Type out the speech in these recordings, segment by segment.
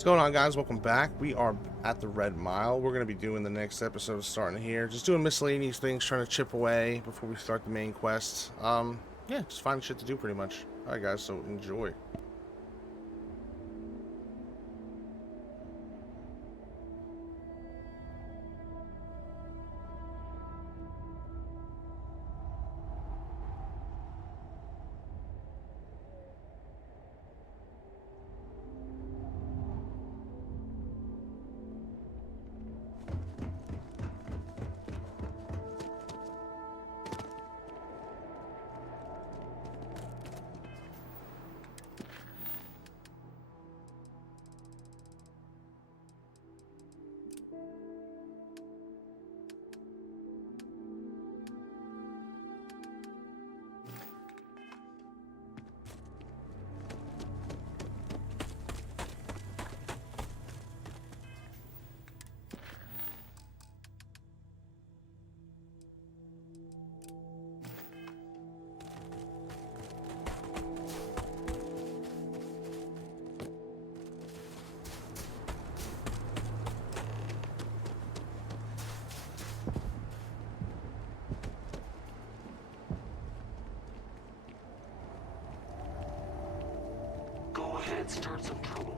What's going on, guys? Welcome back. We are at the Red Mile. We're going to be doing the next episode starting here. Just doing miscellaneous things, trying to chip away before we start the main quest. Yeah, just finding shit to do pretty much. Alright, guys, so enjoy. Go ahead, start some trouble.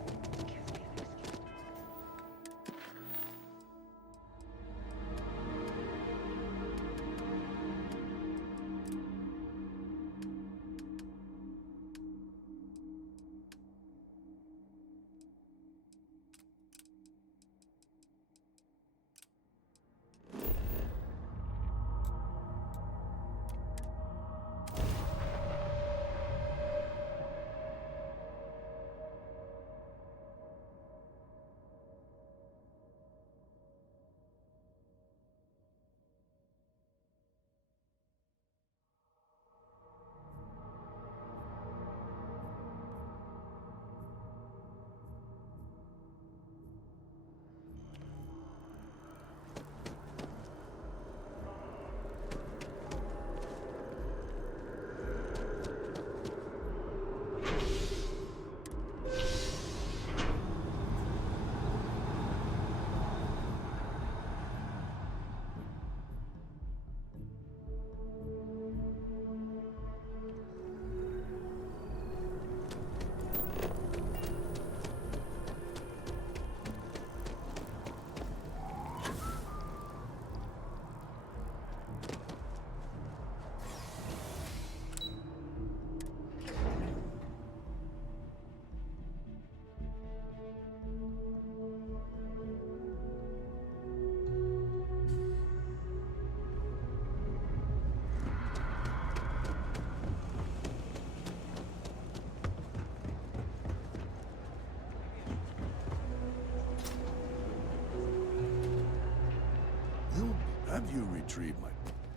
Have you retrieved my...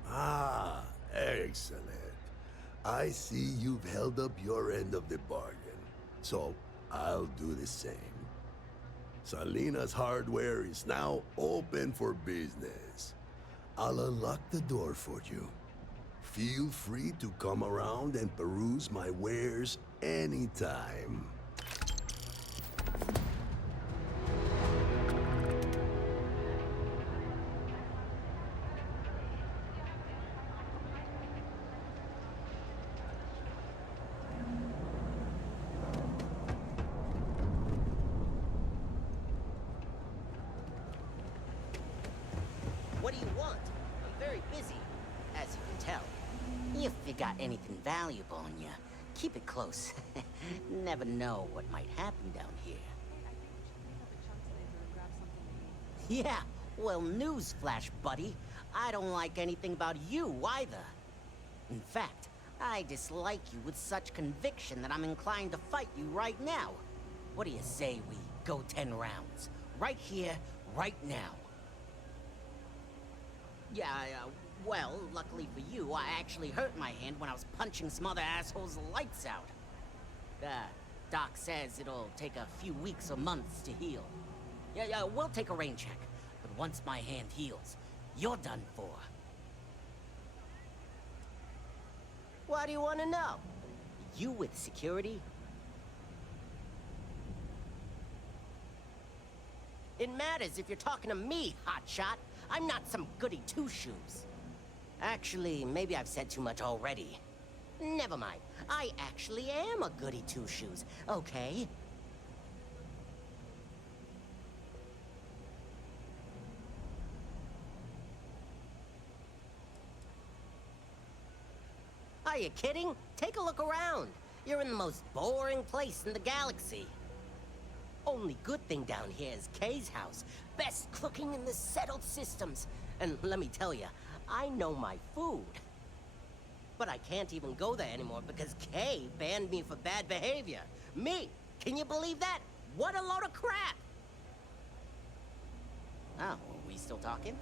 Ah, excellent. I see you've held up your end of the bargain. So, I'll do the same. Salina's hardware is now open for business. I'll unlock the door for you. Feel free to come around and peruse my wares anytime. What do you want? I'm very busy, as you can tell. If you got anything valuable on you, keep it close. Never know what might happen down here. Yeah, well, newsflash, buddy. I don't like anything about you either. In fact, I dislike you with such conviction that I'm inclined to fight you right now. What do you say we go 10 rounds? Right here, right now. Yeah, well, luckily for you, I actually hurt my hand when I was punching some other assholes' lights out. Doc says it'll take a few weeks or months to heal. Yeah, we'll take a rain check. But once my hand heals, you're done for. What do you want to know? You with security? It matters if you're talking to me, hotshot. I'm not some goody two-shoes. Actually, maybe I've said too much already. Never mind. I actually am a goody two-shoes, okay? Are you kidding? Take a look around. You're in the most boring place in the galaxy. Only good thing down here is Kay's house. Best cooking in the settled systems. And let me tell you, I know my food. But I can't even go there anymore because Kay banned me for bad behavior. Me? Can you believe that? What a load of crap! Oh, are we still talking?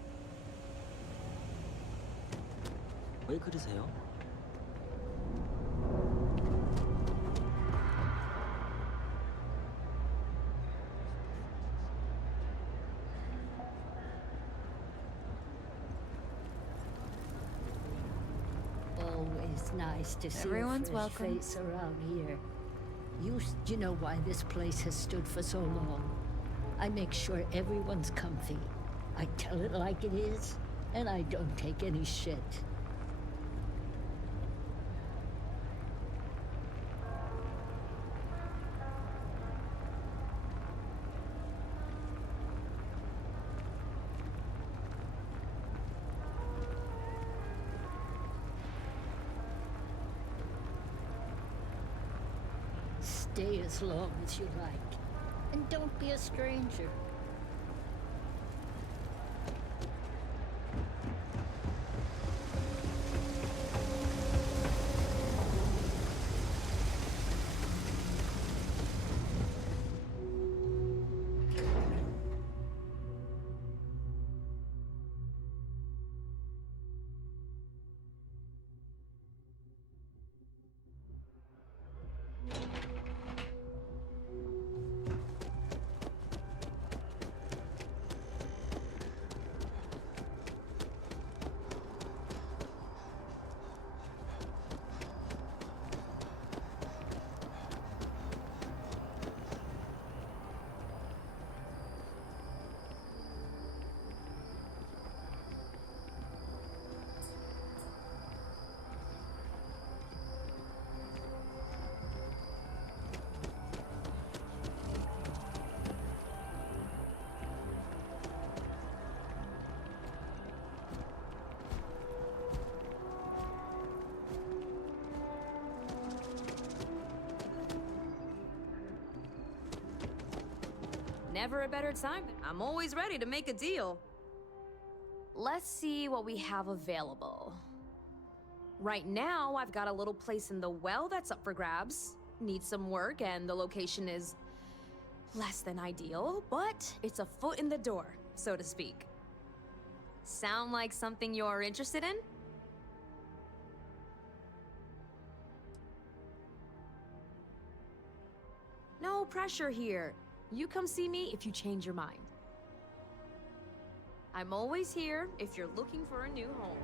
왜 그러세요? Always nice to see Everyone's a fresh welcome. face around here. You know why this place has stood for so long. I make sure everyone's comfy. I tell it like it is, and I don't take any shit. Stay as long as you like. And don't be a stranger. Never a better time. I'm always ready to make a deal. Let's see what we have available. Right now, I've got a little place in the well that's up for grabs. Needs some work, and the location is less than ideal, but it's a foot in the door, so to speak. Sound like something you're interested in? No pressure here. You come see me if you change your mind. I'm always here if you're looking for a new home.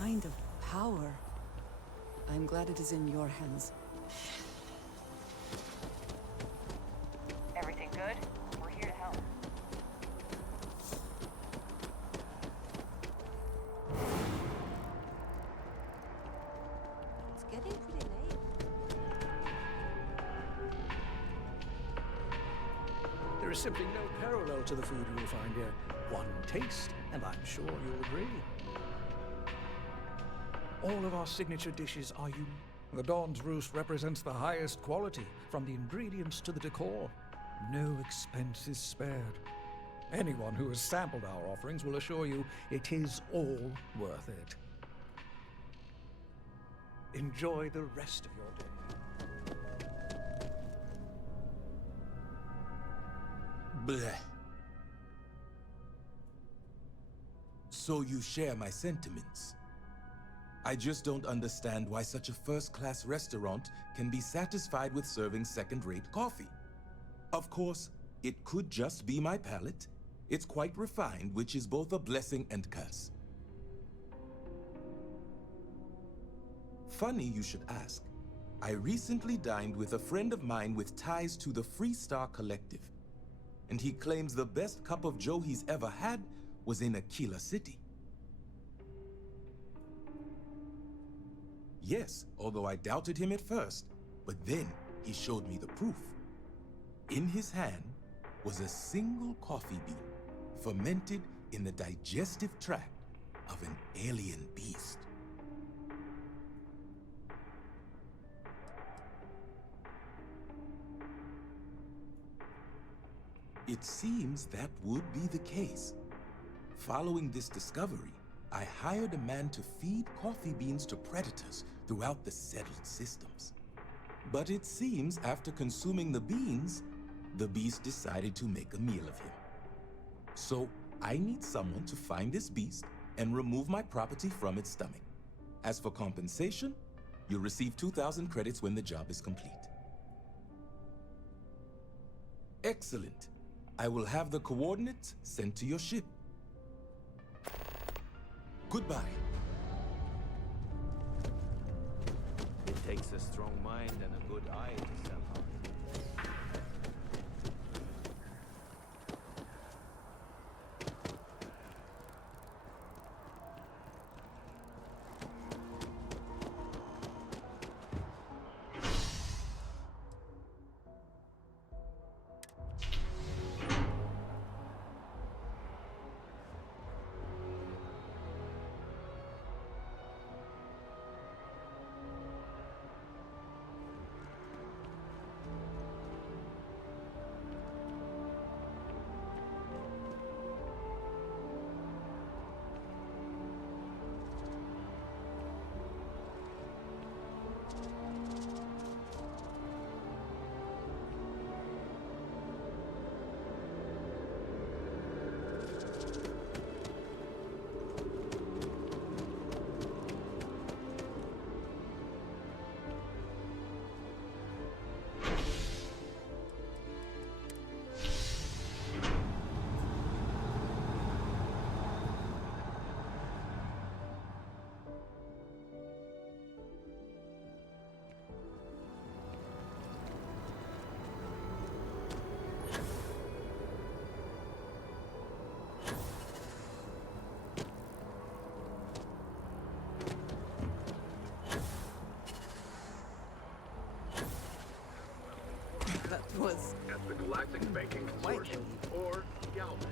Kind of power. I'm glad it is in your hands. is simply no parallel to the food you will find here. One taste, and I'm sure you'll agree. All of our signature dishes are unique. The Dawn's Roost represents the highest quality, from the ingredients to the decor. No expense is spared. Anyone who has sampled our offerings will assure you it is all worth it. Enjoy the rest of your day. Bleh. So you share my sentiments. I just don't understand why such a first-class restaurant can be satisfied with serving second-rate coffee. Of course, it could just be my palate. It's quite refined, which is both a blessing and curse. Funny you should ask. I recently dined with a friend of mine with ties to the Freestar Collective, and he claims the best cup of joe he's ever had was in Aquila City. Yes, although I doubted him at first, but then he showed me the proof. In his hand was a single coffee bean, fermented in the digestive tract of an alien beast. It seems that would be the case. Following this discovery, I hired a man to feed coffee beans to predators throughout the settled systems. But it seems after consuming the beans, the beast decided to make a meal of him. So I need someone to find this beast and remove my property from its stomach. As for compensation, you'll receive 2,000 credits when the job is complete. Excellent. I will have the coordinates sent to your ship. Goodbye. It takes a strong mind and a good eye to sell hard. That was At the Galactic Banking Consortium, or GALBAN.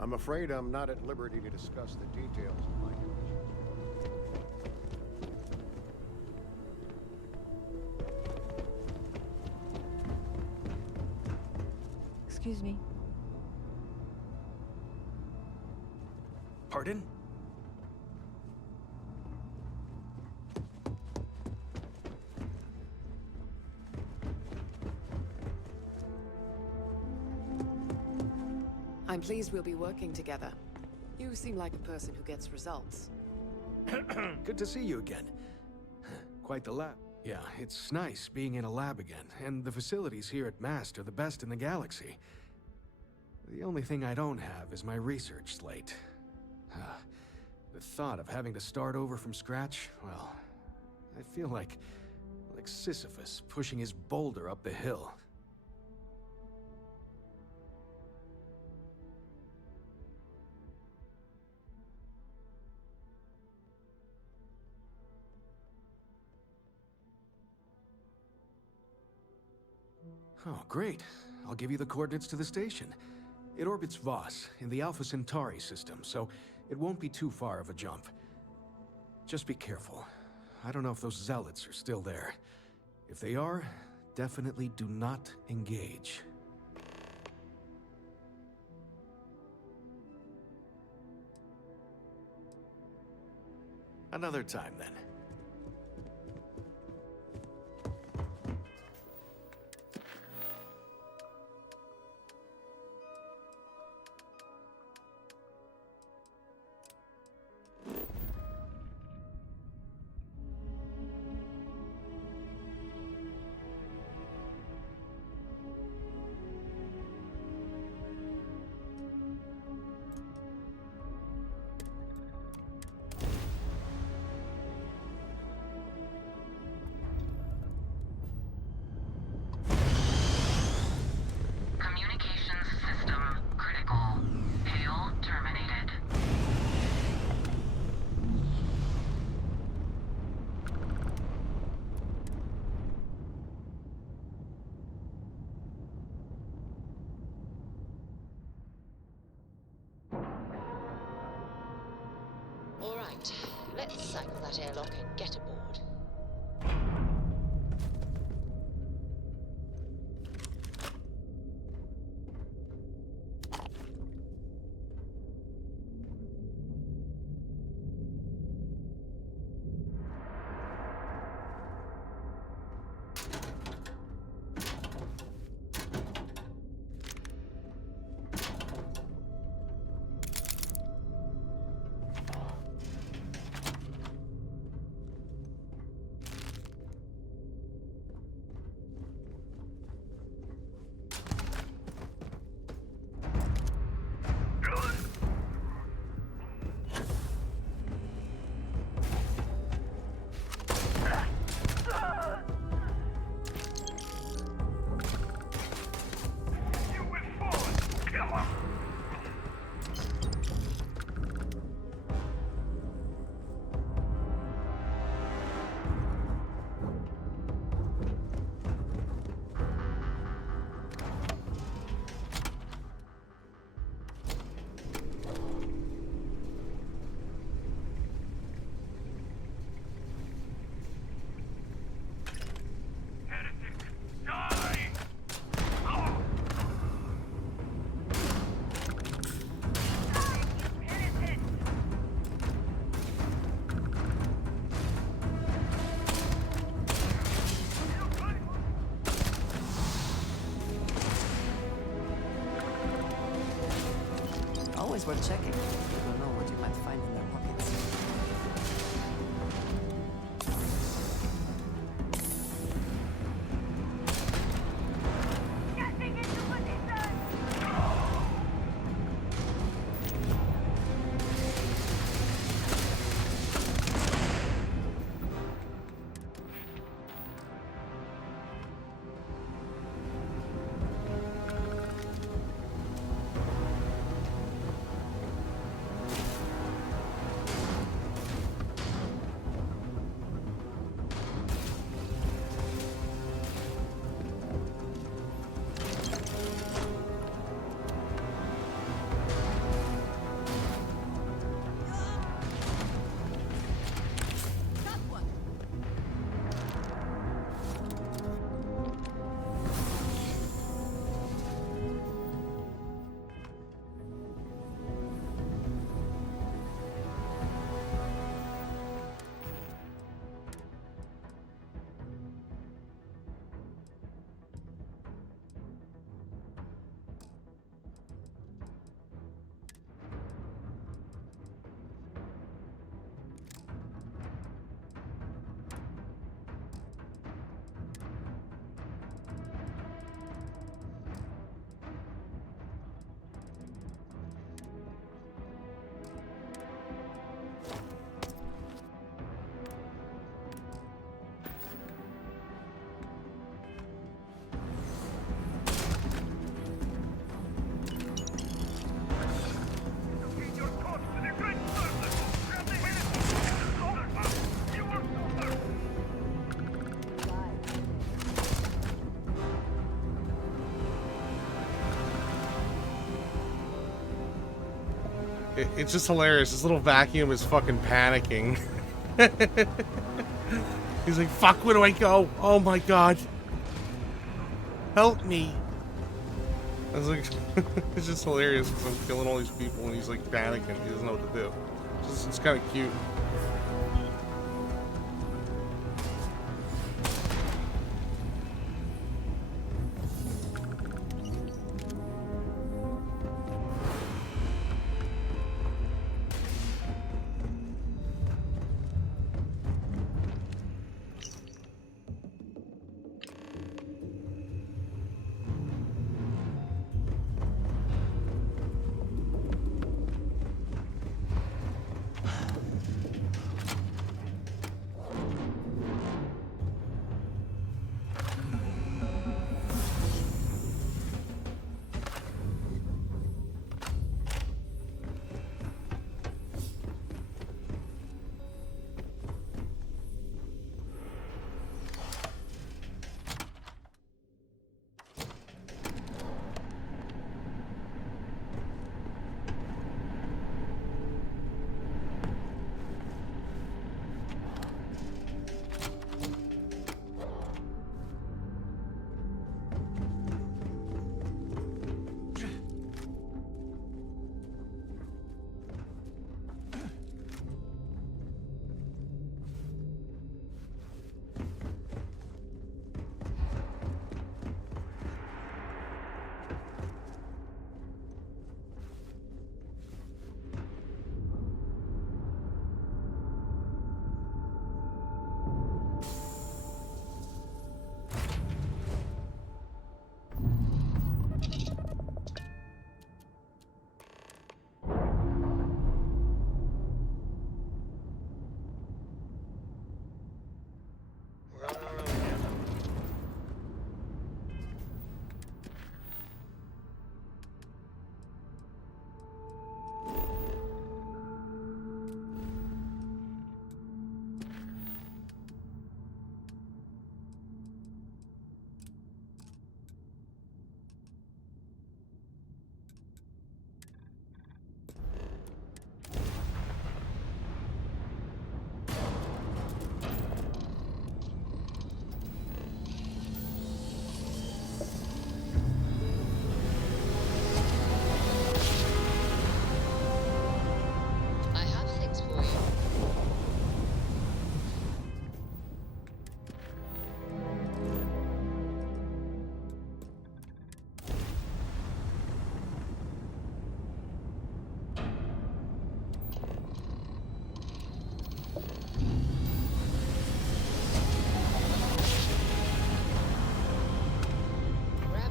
I'm afraid I'm not at liberty to discuss the details of my condition. Excuse me. Pardon? I'm pleased we'll be working together. You seem like a person who gets results. Good to see you again. Quite the lab. Yeah, it's nice being in a lab again, and the facilities here at MAST are the best in the galaxy. The only thing I don't have is my research slate. The thought of having to start over from scratch, well, I feel like Sisyphus pushing his boulder up the hill. Oh, great. I'll give you the coordinates to the station. It orbits Voss in the Alpha Centauri system, so it won't be too far of a jump. Just be careful. I don't know if those zealots are still there. If they are, definitely do not engage. Another time, then. All right, let's cycle that airlock and get aboard. Always worth checking. You don't know what you might find in their pockets. It's just hilarious. This little vacuum is fucking panicking. He's like, fuck, where do I go? Oh my god. Help me. I was like, it's just hilarious because I'm killing all these people and he's like panicking. He doesn't know what to do. It's kind of cute.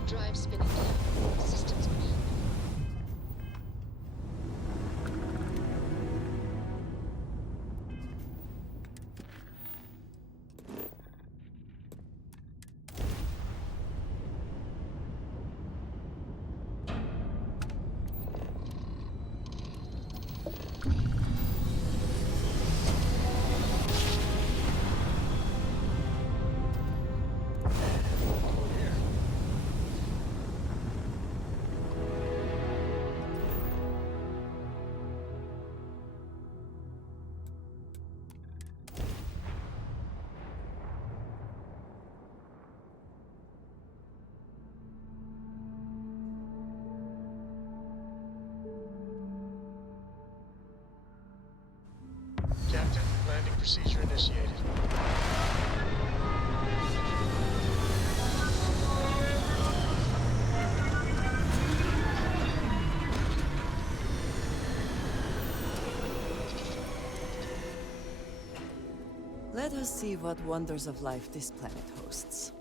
Drive spinning down. Systems green. Captain, landing procedure initiated. Let us see what wonders of life this planet hosts.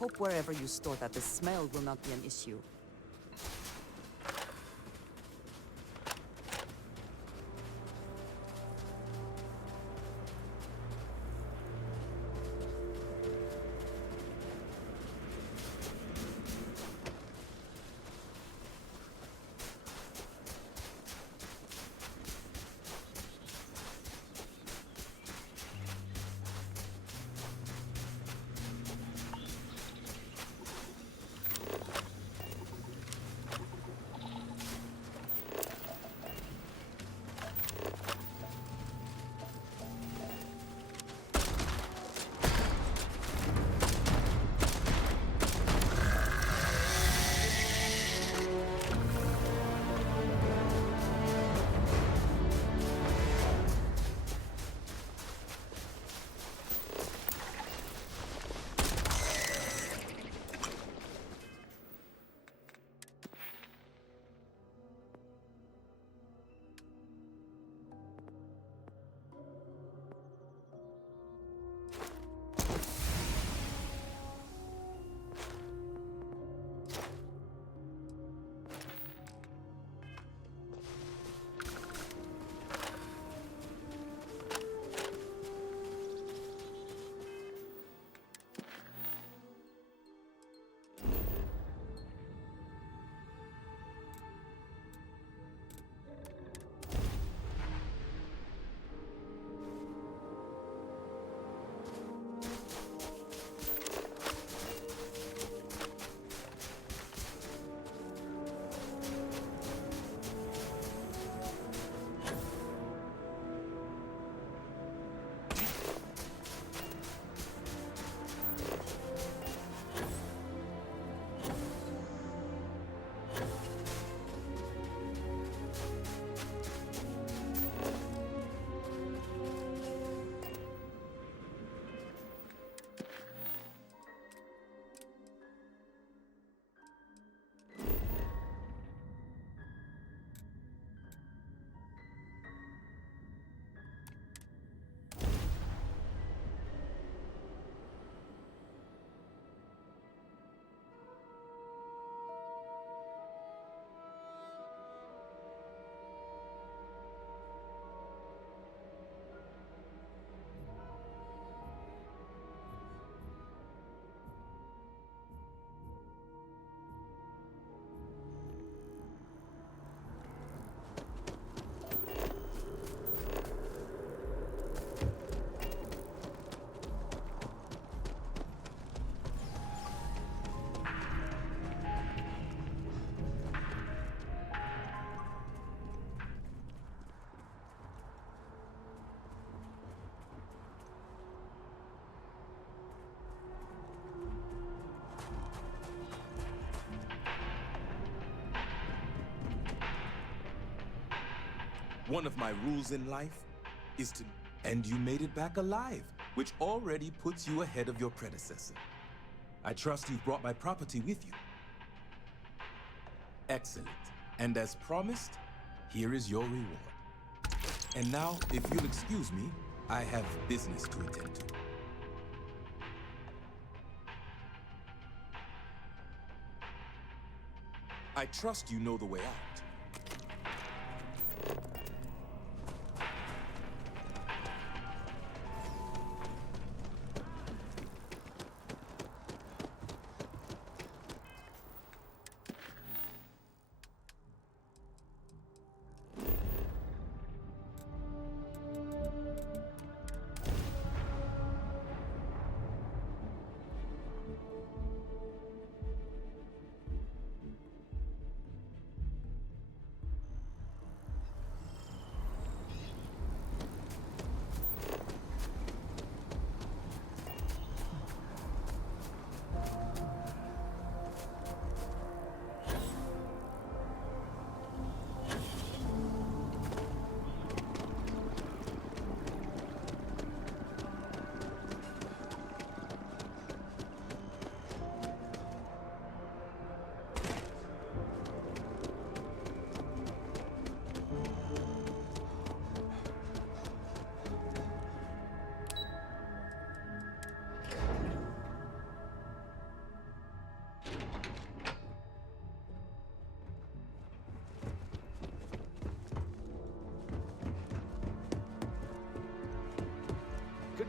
hope wherever you store that the smell will not be an issue. One of my rules in life is to... And you made it back alive, which already puts you ahead of your predecessor. I trust you've brought my property with you. Excellent. And as promised, here is your reward. And now, if you'll excuse me, I have business to attend to. I trust you know the way out.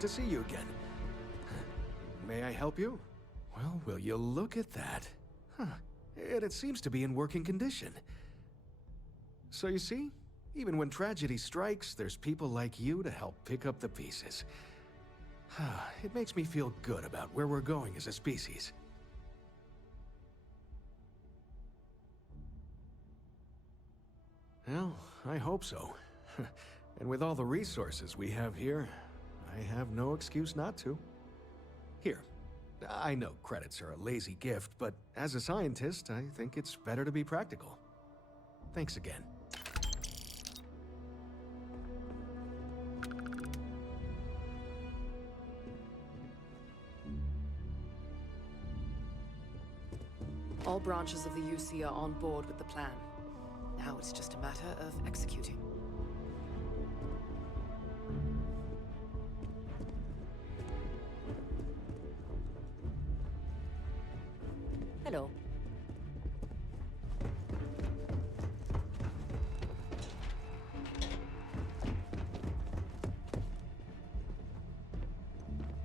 to see you again. May I help you? Well, will you look at that? Huh. And it seems to be in working condition. So you see, even when tragedy strikes, there's people like you to help pick up the pieces. It makes me feel good about where we're going as a species. Well, I hope so. And with all the resources we have here, I have no excuse not to. Here, I know credits are a lazy gift, but as a scientist, I think it's better to be practical. Thanks again. All branches of the UC are on board with the plan. Now it's just a matter of executing. Hello.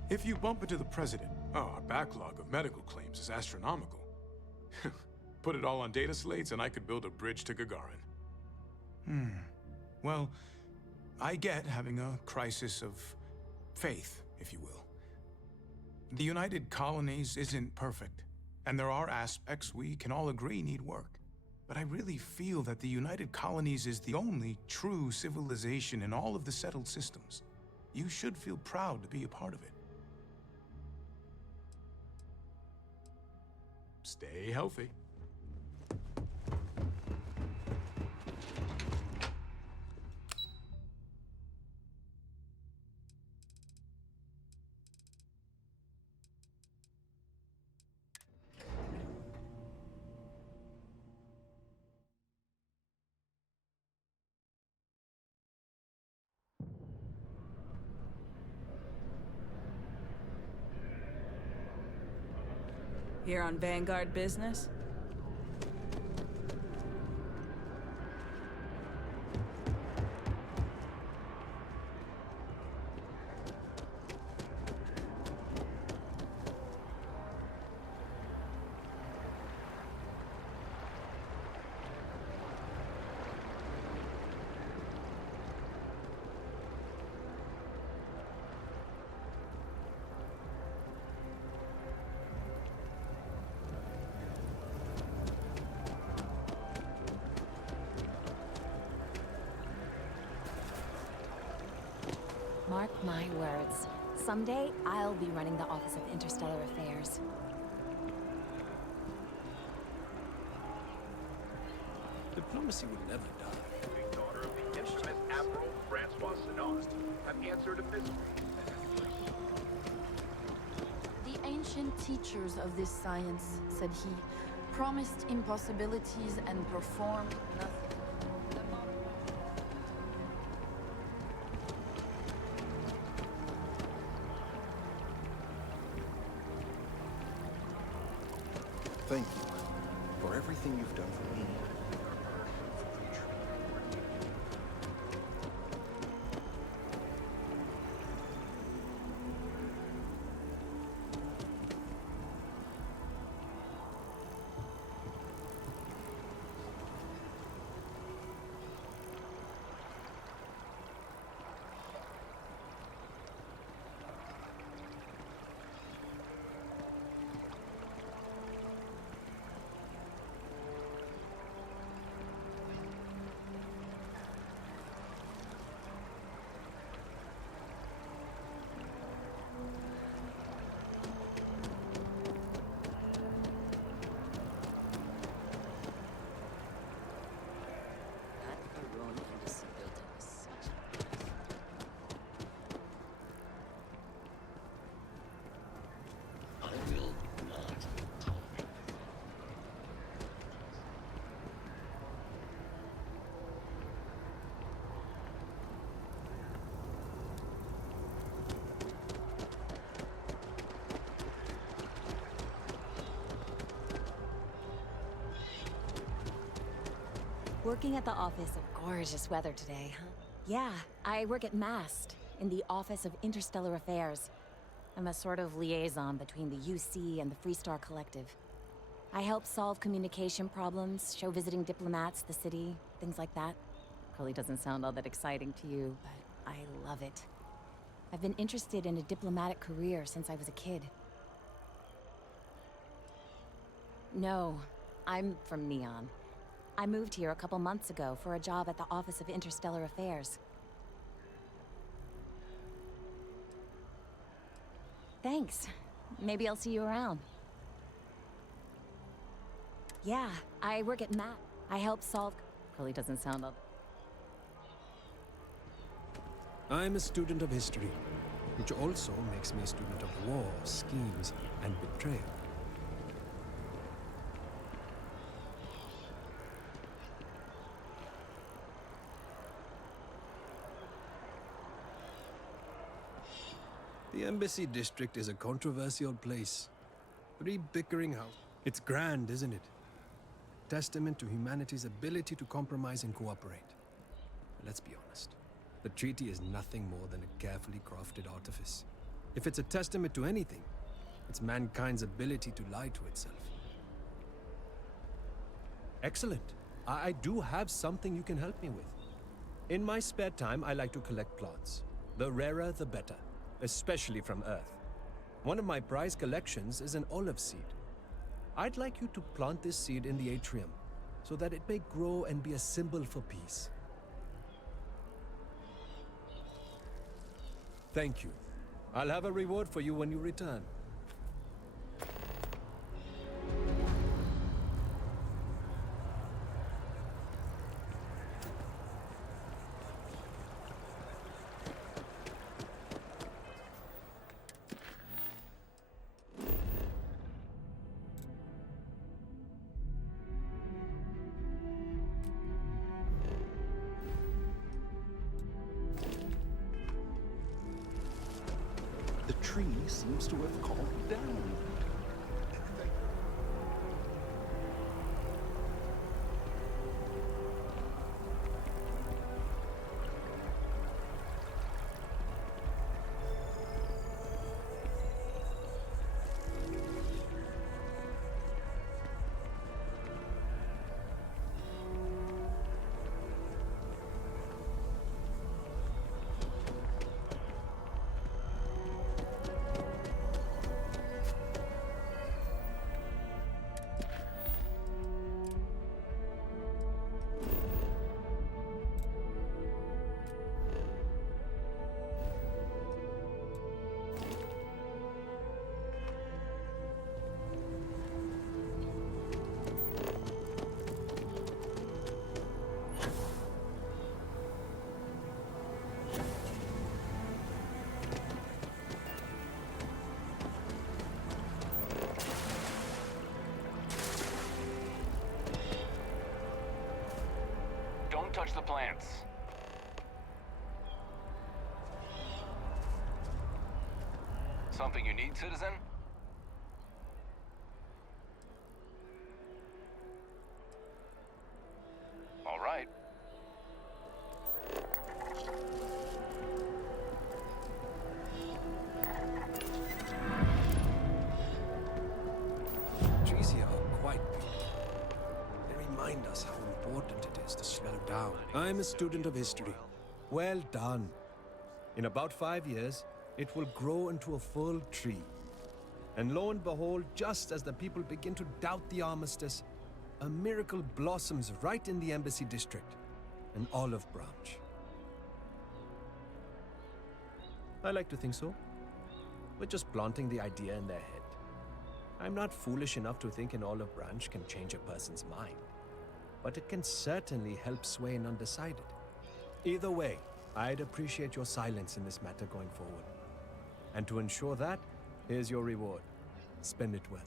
If you bump into the president, our backlog of medical claims is astronomical. Put it all on data slates and I could build a bridge to Gagarin. Well, I get having a crisis of faith, if you will. The United Colonies isn't perfect, and there are aspects we can all agree need work. But I really feel that the United Colonies is the only true civilization in all of the settled systems. You should feel proud to be a part of it. Stay healthy. Here on Vanguard business? Mark my words. Someday, I'll be running the Office of Interstellar Affairs. Diplomacy would never die. The daughter of the infamous Admiral Francois Sinon have answered a mystery. The ancient teachers of this science, said he, promised impossibilities and performed nothing. Thank you for everything you've done for me. Working at the office of gorgeous weather today, huh? Yeah, I work at MAST. in the Office of Interstellar Affairs. I'm a sort of liaison between the UC and the Freestar Collective. I help solve communication problems, show visiting diplomats the city, things like that. Probably doesn't sound all that exciting to you, but I love it. I've been interested in a diplomatic career since I was a kid. No, I'm from Neon. I moved here a couple months ago for a job at the Office of Interstellar Affairs. Thanks. Maybe I'll see you around. Yeah, I work at MAP. I help solve... Probably doesn't sound all... I'm a student of history, which also makes me a student of war, schemes, and betrayal. The Embassy District is a controversial place. 3 bickering houses. It's grand, isn't it? Testament to humanity's ability to compromise and cooperate. Let's be honest. The treaty is nothing more than a carefully crafted artifice. If it's a testament to anything, it's mankind's ability to lie to itself. Excellent. I do have something you can help me with. In my spare time, I like to collect plants. The rarer, the better, especially from Earth. One of my prized collections is an olive seed. I'd like you to plant this seed in the atrium so that it may grow and be a symbol for peace. Thank you. I'll have a reward for you when you return. The tree seems to have calmed down. Don't touch the plants. Something you need, citizen? All right. Trees here are quite beautiful. They remind us how important it is to slow down. I'm a student of history. Well done. In about 5 years, it will grow into a full tree. And lo and behold, just as the people begin to doubt the armistice, a miracle blossoms right in the Embassy District, an olive branch. I like to think so. We're just planting the idea in their head. I'm not foolish enough to think an olive branch can change a person's mind, but it can certainly help sway an undecided. Either way, I'd appreciate your silence in this matter going forward. And to ensure that, here's your reward. Spend it well.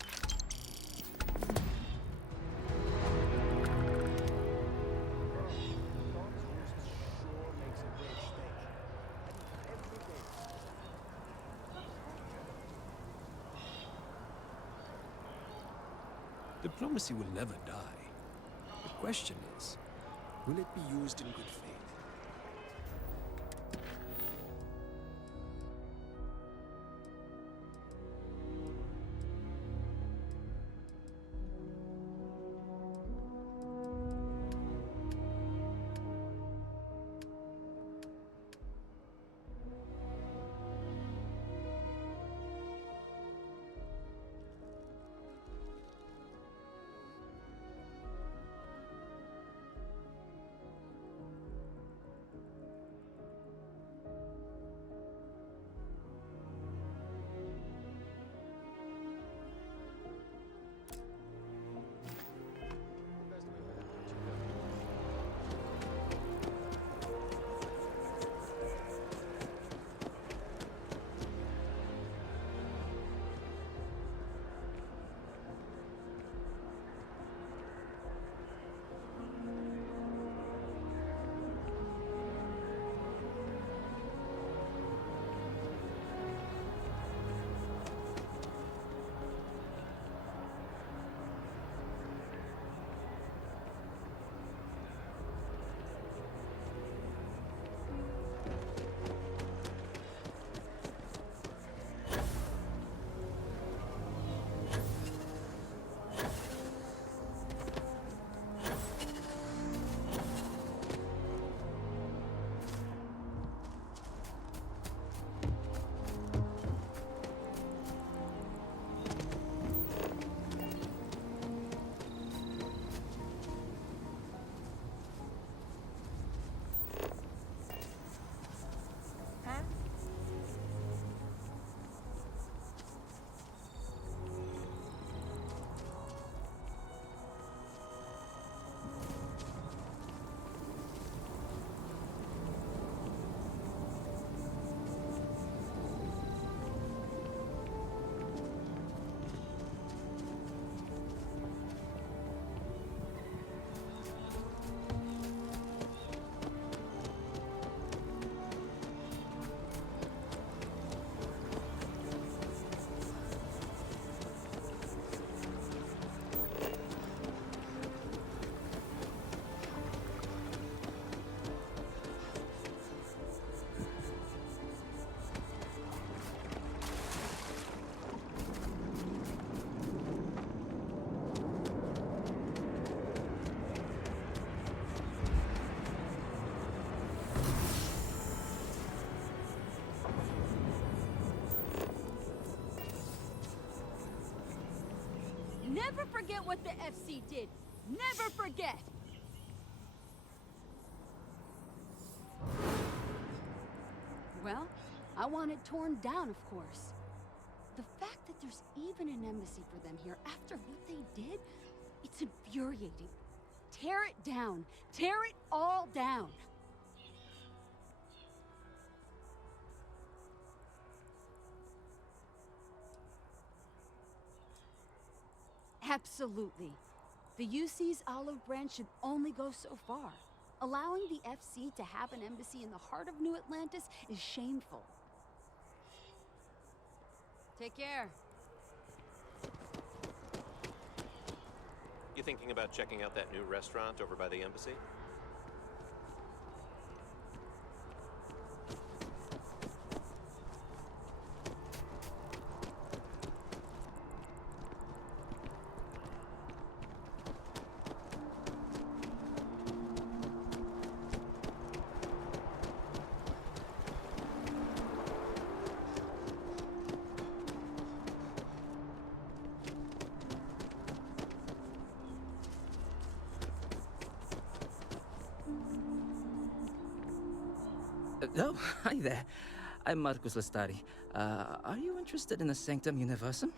Diplomacy will never die. The question is, will it be used in good faith? Never forget what the FC did. Never forget. Well, I want it torn down, of course. The fact that there's even an embassy for them here after what they did, it's infuriating. Tear it down. Tear it all down. Absolutely. The UC's olive branch should only go so far. Allowing the FC to have an embassy in the heart of New Atlantis is shameful. Take care. You thinking about checking out that new restaurant over by the embassy? Oh, hi there. I'm Marcus Lestari. Are you interested in the Sanctum Universum?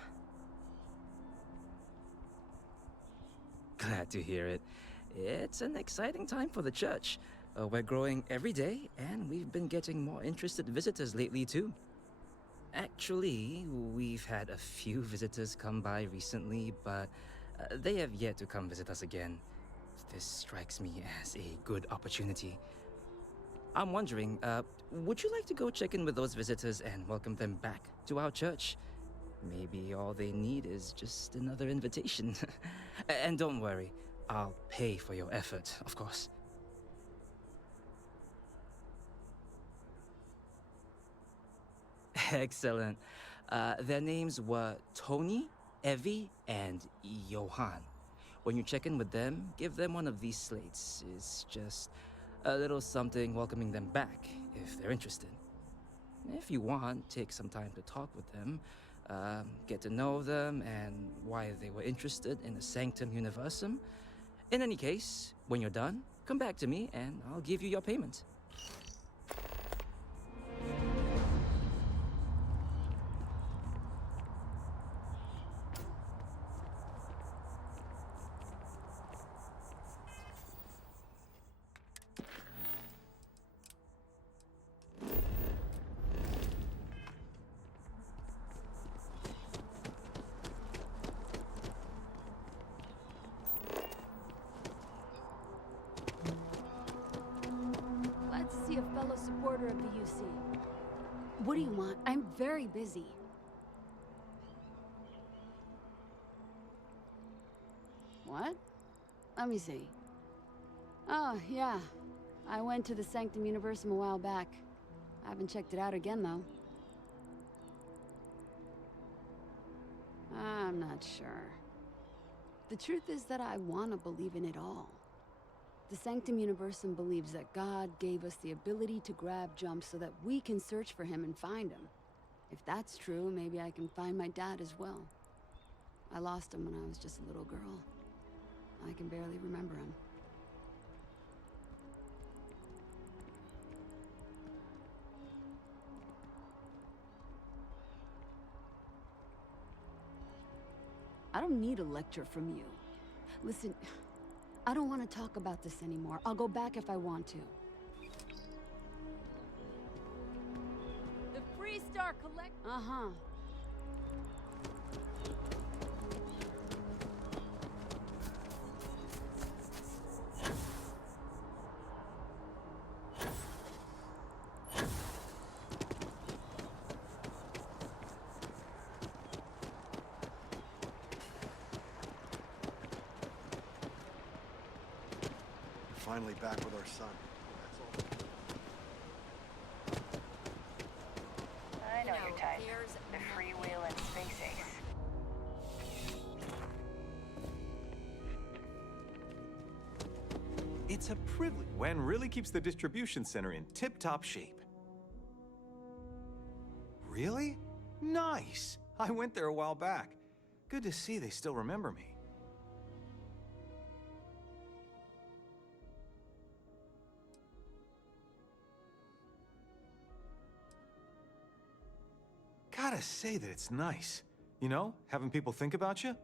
Glad to hear it. It's an exciting time for the church. We're growing every day, and we've been getting more interested visitors lately, too. Actually, we've had a few visitors come by recently, but they have yet to come visit us again. This strikes me as a good opportunity. I'm wondering, would you like to go check in with those visitors and welcome them back to our church? Maybe all they need is just another invitation. And don't worry, I'll pay for your effort, of course. Excellent. Their names were Tony, Evie, and Johan. When you check in with them, give them one of these slates. It's just a little something welcoming them back, if they're interested. If you want, take some time to talk with them, get to know them, and why they were interested in the Sanctum Universum. In any case, when you're done, come back to me, and I'll give you your payment. A fellow supporter of the UC. What do you want? I'm very busy. What? Let me see. Oh, yeah. I went to the Sanctum Universum a while back. I haven't checked it out again, though. I'm not sure. The truth is that I want to believe in it all. The Sanctum Universum believes that God gave us the ability to grab jumps so that we can search for him and find him. If that's true, maybe I can find my dad as well. I lost him when I was just a little girl. I can barely remember him. I don't need a lecture from you. Listen, I don't want to talk about this anymore. I'll go back if I want to. The Freestar Collect... Uh-huh. Finally back with our son. That's all. I know your type. The freewheeling space ace. It's a privilege. Wen really keeps the distribution center in tip-top shape. Really? Nice. I went there a while back. Good to see they still remember me. Gotta say that it's nice. You know, having people think about you.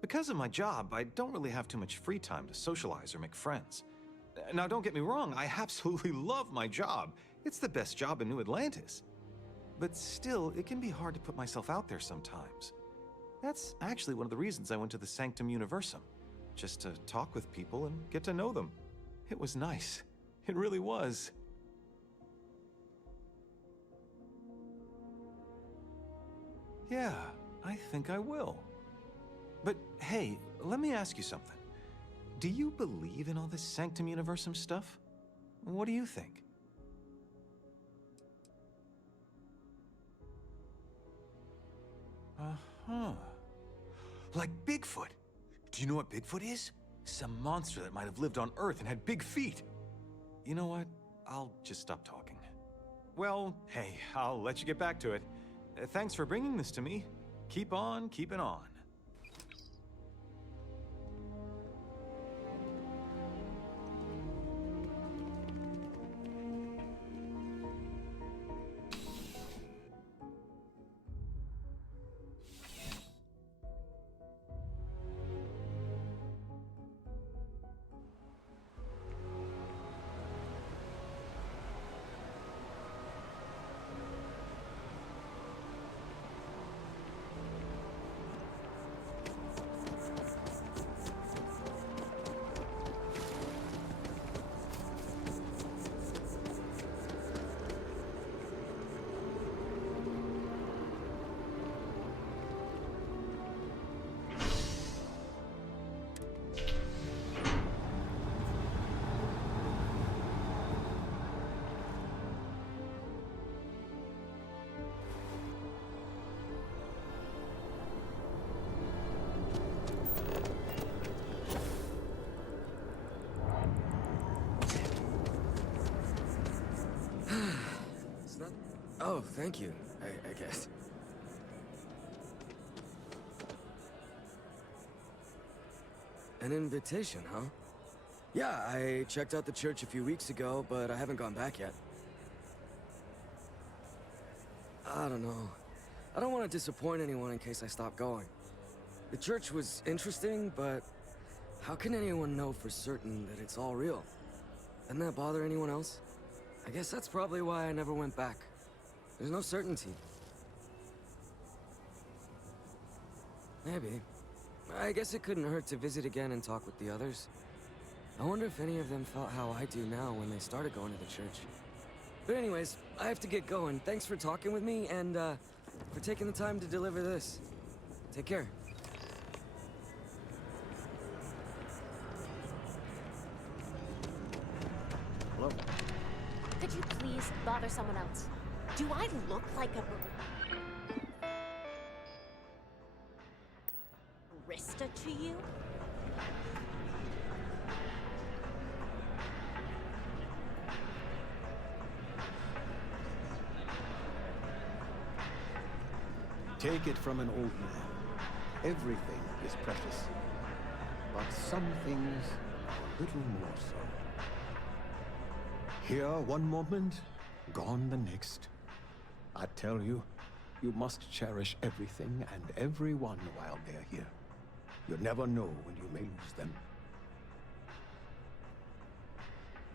Because of my job, I don't really have too much free time to socialize or make friends. Now, don't get me wrong, I absolutely love my job. It's the best job in New Atlantis. But still, it can be hard to put myself out there sometimes. That's actually one of the reasons I went to the Sanctum Universum. Just to talk with people and get to know them. It was nice. It really was. Yeah, I think I will. But hey, let me ask you something. Do you believe in all this Sanctum Universum stuff? What do you think? Uh-huh. Like Bigfoot. Do you know what Bigfoot is? Some monster that might have lived on Earth and had big feet. You know what? I'll just stop talking. Well, hey, I'll let you get back to it. Thanks for bringing this to me. Keep on keeping on. Oh, thank you, I guess. An invitation, huh? Yeah, I checked out the church a few weeks ago, but I haven't gone back yet. I don't know. I don't want to disappoint anyone in case I stop going. The church was interesting, but how can anyone know for certain that it's all real? Doesn't that bother anyone else? I guess that's probably why I never went back. There's no certainty. Maybe. I guess it couldn't hurt to visit again and talk with the others. I wonder if any of them felt how I do now when they started going to the church. But anyways, I have to get going. Thanks for talking with me and for taking the time to deliver this. Take care. Hello? Could you please bother someone else? Do I look like a barista to you? Take it from an old man. Everything is precious. But some things a little more so. Here one moment, gone the next. I tell you, you must cherish everything and everyone while they're here. You never know when you may lose them.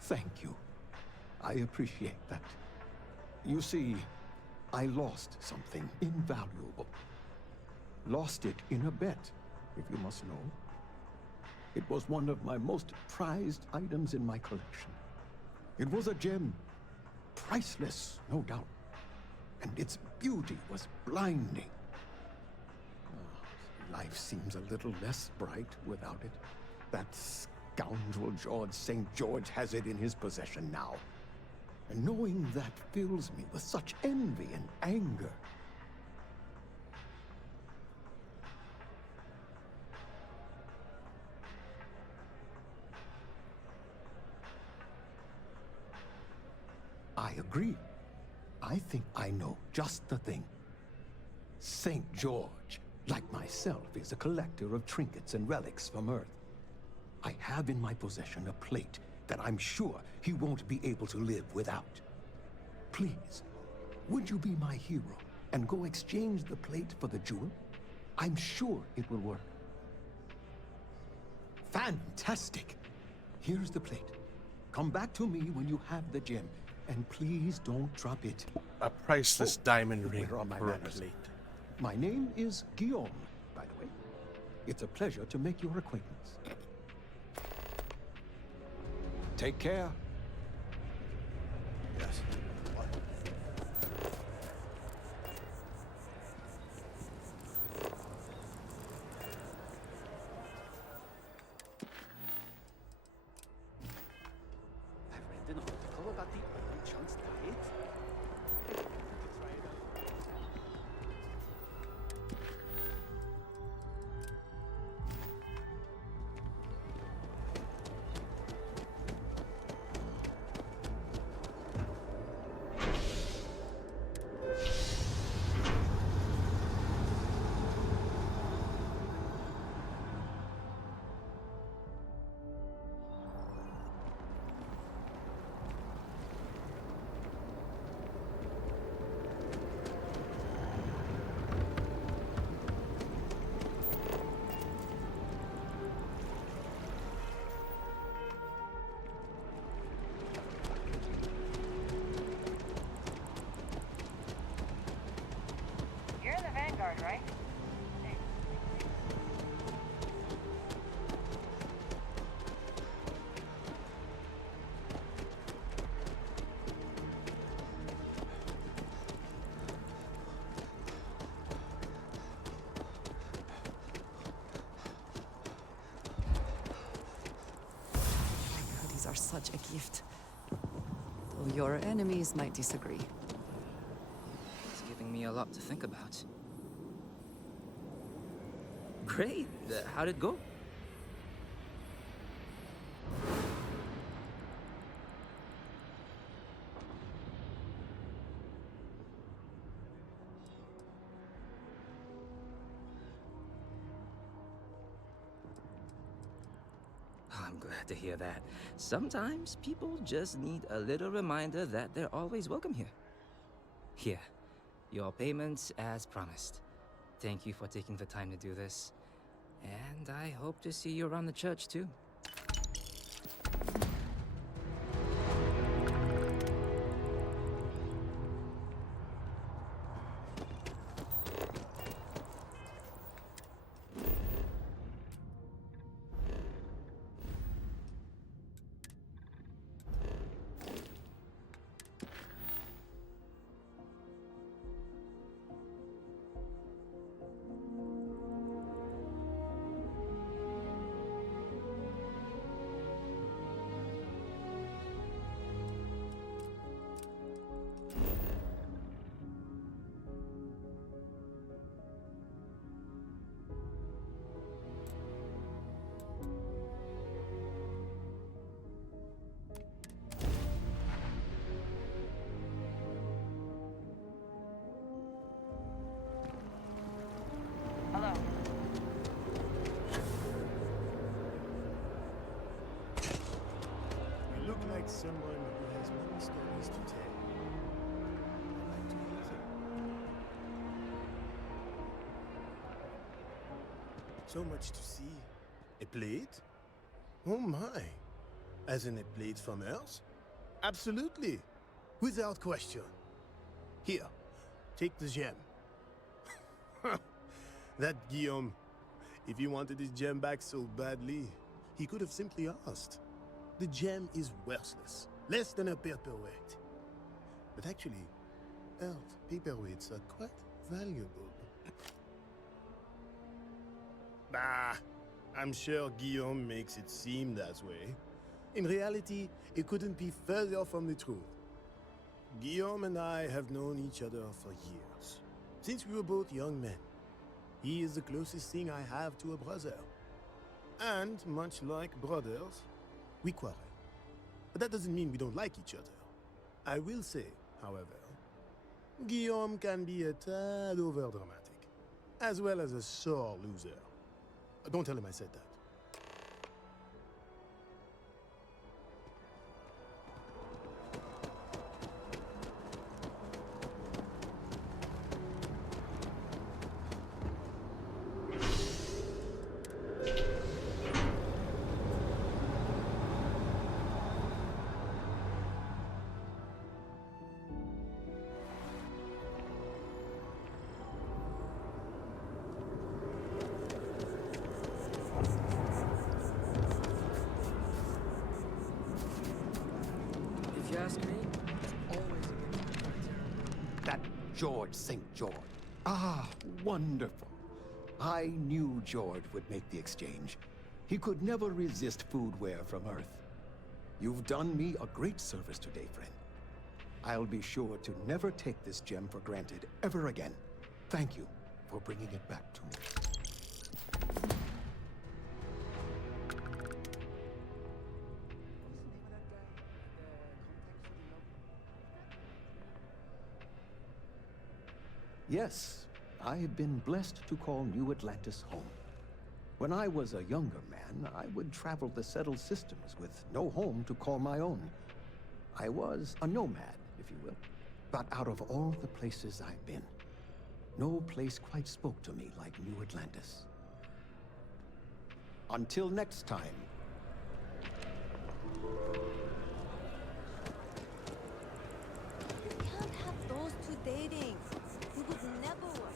Thank you. I appreciate that. You see, I lost something invaluable. Lost it in a bet, if you must know. It was one of my most prized items in my collection. It was a gem. Priceless, no doubt. And its beauty was blinding. Life seems a little less bright without it. That scoundrel George St. George has it in his possession now. And knowing that fills me with such envy and anger. I agree. I think I know just the thing. St. George like myself, is a collector of trinkets and relics from Earth. I have in my possession a plate that I'm sure he won't be able to live without. Please, would you be my hero and go exchange the plate for the jewel? I'm sure it will work. Fantastic! Here's the plate. Come back to me when you have the gem, and please don't drop it. A priceless diamond ring on my for a manners. plate. My name is Guillaume, by the way. It's a pleasure to make your acquaintance. Take care. Yes. I read an article about the Iron Chunk's diet. I think we could try it out. You're the Vanguard, right? Hoodies are such a gift. Though your enemies might disagree. It's giving me a lot to think about. Great. How'd it go? I'm glad to hear that. Sometimes people just need a little reminder that they're always welcome here. Here, your payments as promised. Thank you for taking the time to do this. And I hope to see you around the church too. Hello. You look like someone who has many stories to tell. I'd like to hear them. So much to see. A plate? Oh my. As in a plate from Earth? Absolutely. Without question. Here, take the gem. That Guillaume. If he wanted his gem back so badly, he could have simply asked. The gem is worthless. Less than a paperweight. But actually, Earth paperweights are quite valuable. Bah, I'm sure Guillaume makes it seem that way. In reality, it couldn't be further from the truth. Guillaume and I have known each other for years. Since we were both young men. He is the closest thing I have to a brother. And, much like brothers, we quarrel. But that doesn't mean we don't like each other. I will say, however, Guillaume can be a tad overdramatic. as well as a sore loser. Don't tell him I said that. If you ask me, it's always against my criteria. That George St. George. Ah, wonderful. I knew George would make the exchange. He could never resist foodware from Earth. You've done me a great service today, friend. I'll be sure to never take this gem for granted ever again. Thank you for bringing it back to me. Yes, I've been blessed to call New Atlantis home. When I was a younger man, I would travel the settled systems with no home to call my own. I was a nomad, if you will. But out of all the places I've been, no place quite spoke to me like New Atlantis. Until next time. You can't have those two dating. It would never work.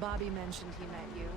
Bobby mentioned he met you.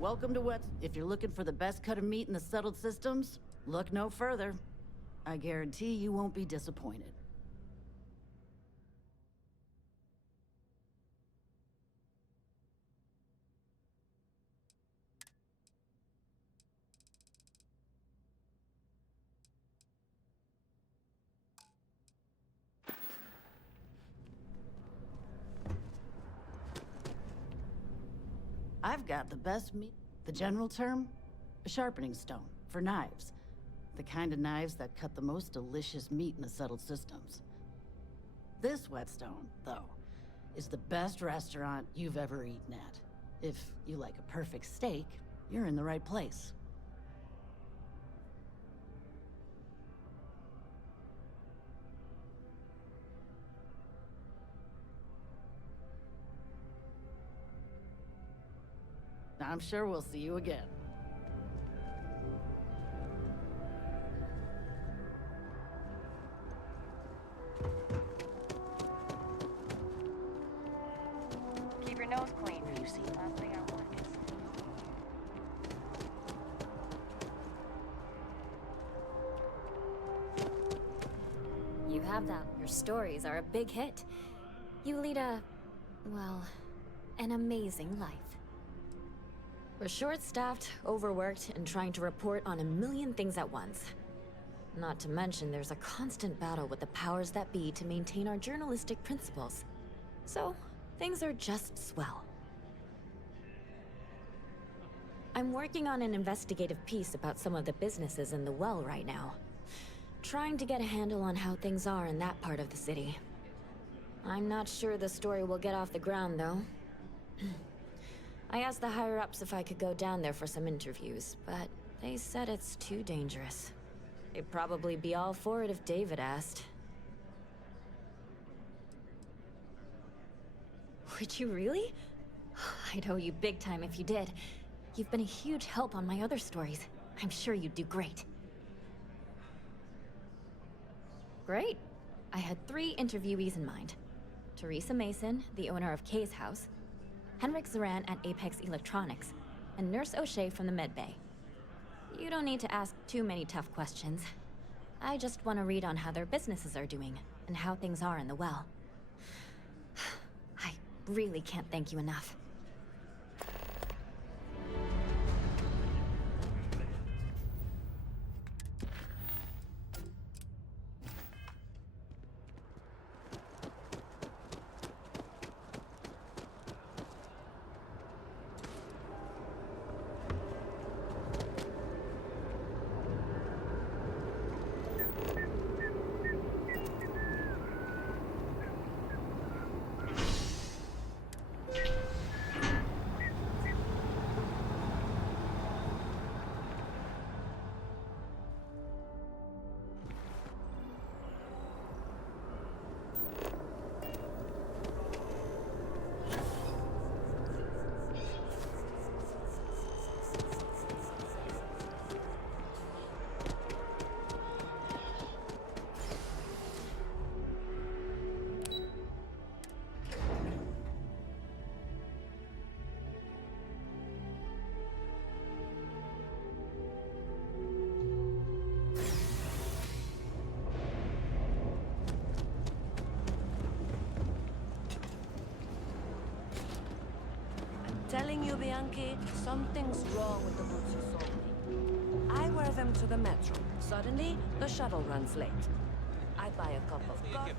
Welcome to what? If you're looking for the best cut of meat in the settled systems, look no further. I guarantee you won't be disappointed. I've got the best meat. The general term? A sharpening stone, for knives. The kind of knives that cut the most delicious meat in the settled systems. This whetstone, though, is the best restaurant you've ever eaten at. If you like a perfect steak, you're in the right place. I'm sure we'll see you again. Keep your nose clean. You see, last thing I want is... You have that. Your stories are a big hit. You lead a, well, an amazing life. We're short-staffed, overworked, and trying to report on a million things at once. Not to mention, there's a constant battle with the powers that be to maintain our journalistic principles. So, things are just swell. I'm working on an investigative piece about some of the businesses in the well right now. Trying to get a handle on how things are in that part of the city. I'm not sure the story will get off the ground, though. I asked the higher-ups if I could go down there for some interviews, but they said it's too dangerous. They'd probably be all for it if David asked. Would you really? I'd owe you big time if you did. You've been a huge help on my other stories. I'm sure you'd do great. Great. I had 3 interviewees in mind. Teresa Mason, the owner of Kay's house, Henrik Zoran at Apex Electronics, and Nurse O'Shea from the Medbay. You don't need to ask too many tough questions. I just want to read on how their businesses are doing, and how things are in the well. I really can't thank you enough. Telling you, Bianchi, something's wrong with the boots you sold me. I wear them to the metro. Suddenly, the shuttle runs late. I buy a cup of coffee.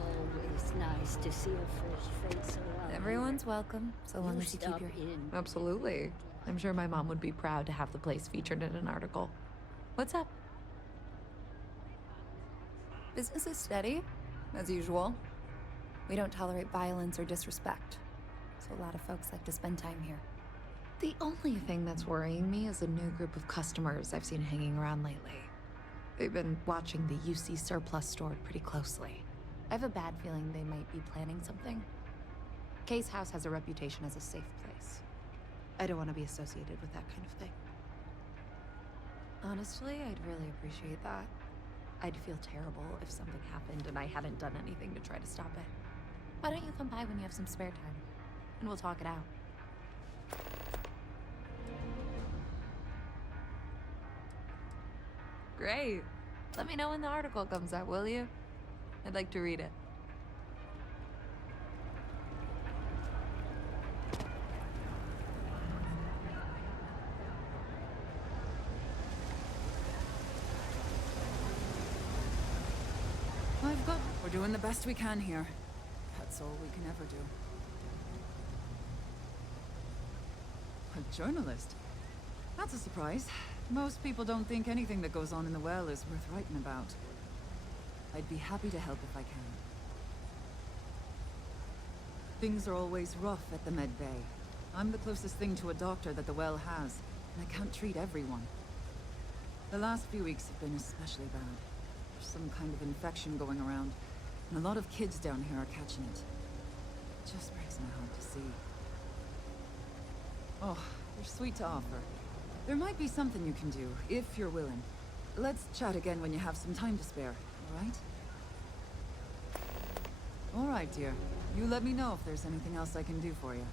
Always nice to see a fresh face around. Everyone's welcome, so long as you keep your... Absolutely. I'm sure my mom would be proud to have the place featured in an article. What's up? Business is steady, as usual. We don't tolerate violence or disrespect, so a lot of folks like to spend time here. The only thing that's worrying me is a new group of customers I've seen hanging around lately. They've been watching the UC surplus store pretty closely. I have a bad feeling they might be planning something. Kay's house has a reputation as a safe place. I don't want to be associated with that kind of thing. Honestly, I'd really appreciate that. I'd feel terrible if something happened and I hadn't done anything to try to stop it. Why don't you come by when you have some spare time? And we'll talk it out. Great. Let me know when the article comes out, will you? I'd like to read it. I've got... We're doing the best we can here. That's all we can ever do. A journalist? That's a surprise. Most people don't think anything that goes on in the well is worth writing about. I'd be happy to help if I can. Things are always rough at the med bay. I'm the closest thing to a doctor that the well has, and I can't treat everyone. The last few weeks have been especially bad. There's some kind of infection going around, and a lot of kids down here are catching it. It just breaks my heart to see. Oh, you're sweet to offer. There might be something you can do, if you're willing. Let's chat again when you have some time to spare, all right? All right, dear. You let me know if there's anything else I can do for you.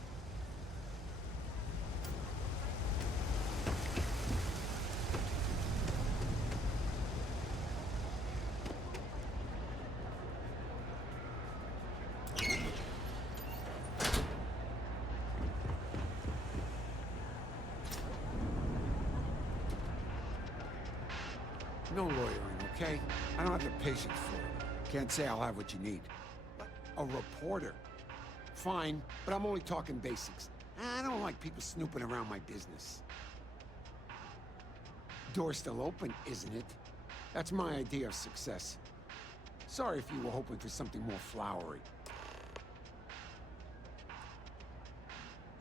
No lawyering, okay? I don't have the patience for it. Can't say I'll have what you need. A reporter. Fine, but I'm only talking basics. I don't like people snooping around my business. Door's still open, isn't it? That's my idea of success. Sorry if you were hoping for something more flowery.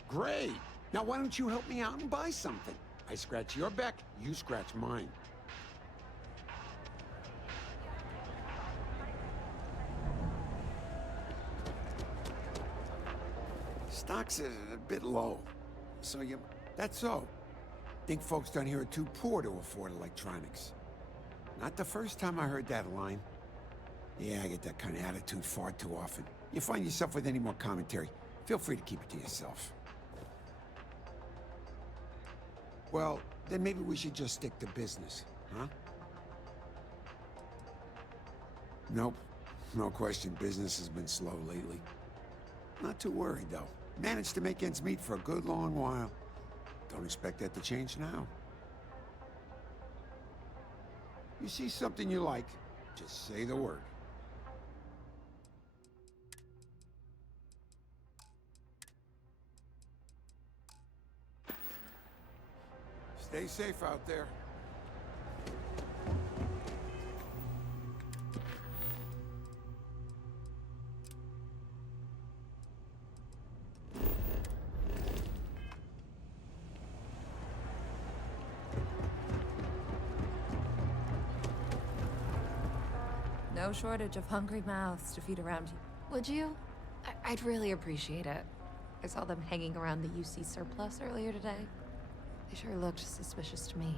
Great! Now why don't you help me out and buy something? I scratch your back, you scratch mine. Stock's a bit low, so that's so. Think folks down here are too poor to afford electronics. Not the first time I heard that line. Yeah, I get that kind of attitude far too often. You find yourself with any more commentary, feel free to keep it to yourself. Well, then maybe we should just stick to business, huh? Nope, no question, business has been slow lately. Not too worried, though. Managed to make ends meet for a good long while. Don't expect that to change now. You see something you like, just say the word. Stay safe out there. No shortage of hungry mouths to feed around you. Would you? I'd really appreciate it. I saw them hanging around the UC surplus earlier today. They sure looked suspicious to me.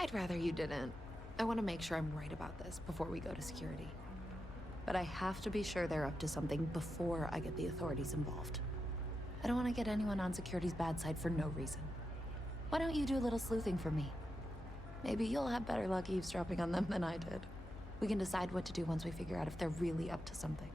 I'd rather you didn't. I want to make sure I'm right about this before we go to security. But I have to be sure they're up to something before I get the authorities involved. I don't want to get anyone on security's bad side for no reason. Why don't you do a little sleuthing for me? Maybe you'll have better luck eavesdropping on them than I did. We can decide what to do once we figure out if they're really up to something.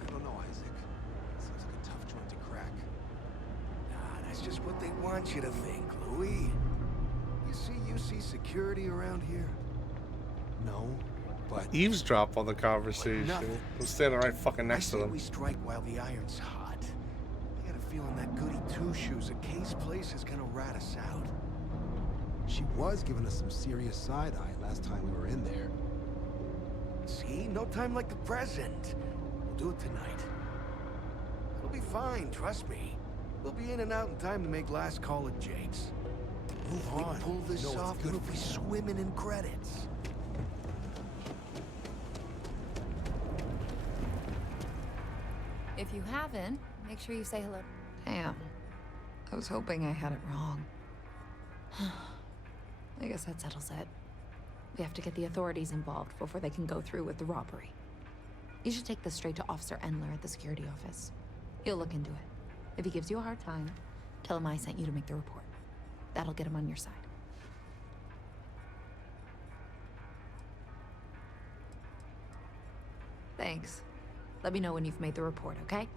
I don't know, Isaac. Seems like a tough joint to crack. Nah, that's just what they want you to think, Louis. You see security around here? No, but... Eavesdrop on the conversation. I'm standing right fucking next to them. We strike while the iron's hot. I got a feeling that goody two-shoes at Kay's place is gonna rat us out. She was giving us some serious side-eye last time we were in there. See? No time like the present. We'll do it tonight. It'll be fine, trust me. We'll be in and out in time to make last call at Jake's. Move on. Pull this off, we'll be swimming in credits. If you haven't, make sure you say hello. Damn. I was hoping I had it wrong. I guess that settles it. We have to get the authorities involved before they can go through with the robbery. You should take this straight to Officer Endler at the security office. He'll look into it. If he gives you a hard time, tell him I sent you to make the report. That'll get him on your side. Thanks. Let me know when you've made the report, okay?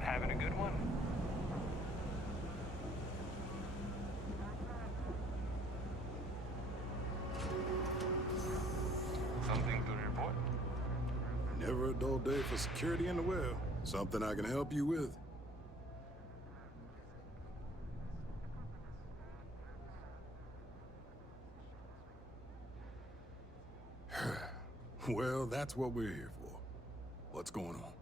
Having a good one? Something to report? Never a dull day for security in the well. Something I can help you with? Well, that's what we're here for. What's going on?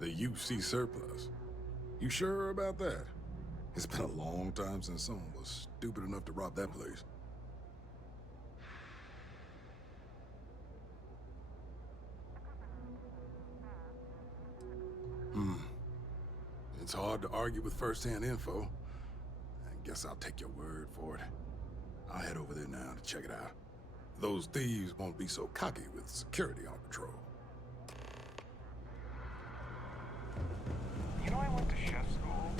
The UC surplus. You sure about that? It's been a long time since someone was stupid enough to rob that place. It's hard to argue with first-hand info. I guess I'll take your word for it. I'll head over there now to check it out. Those thieves won't be so cocky with security on patrol. You know, I went to chef school.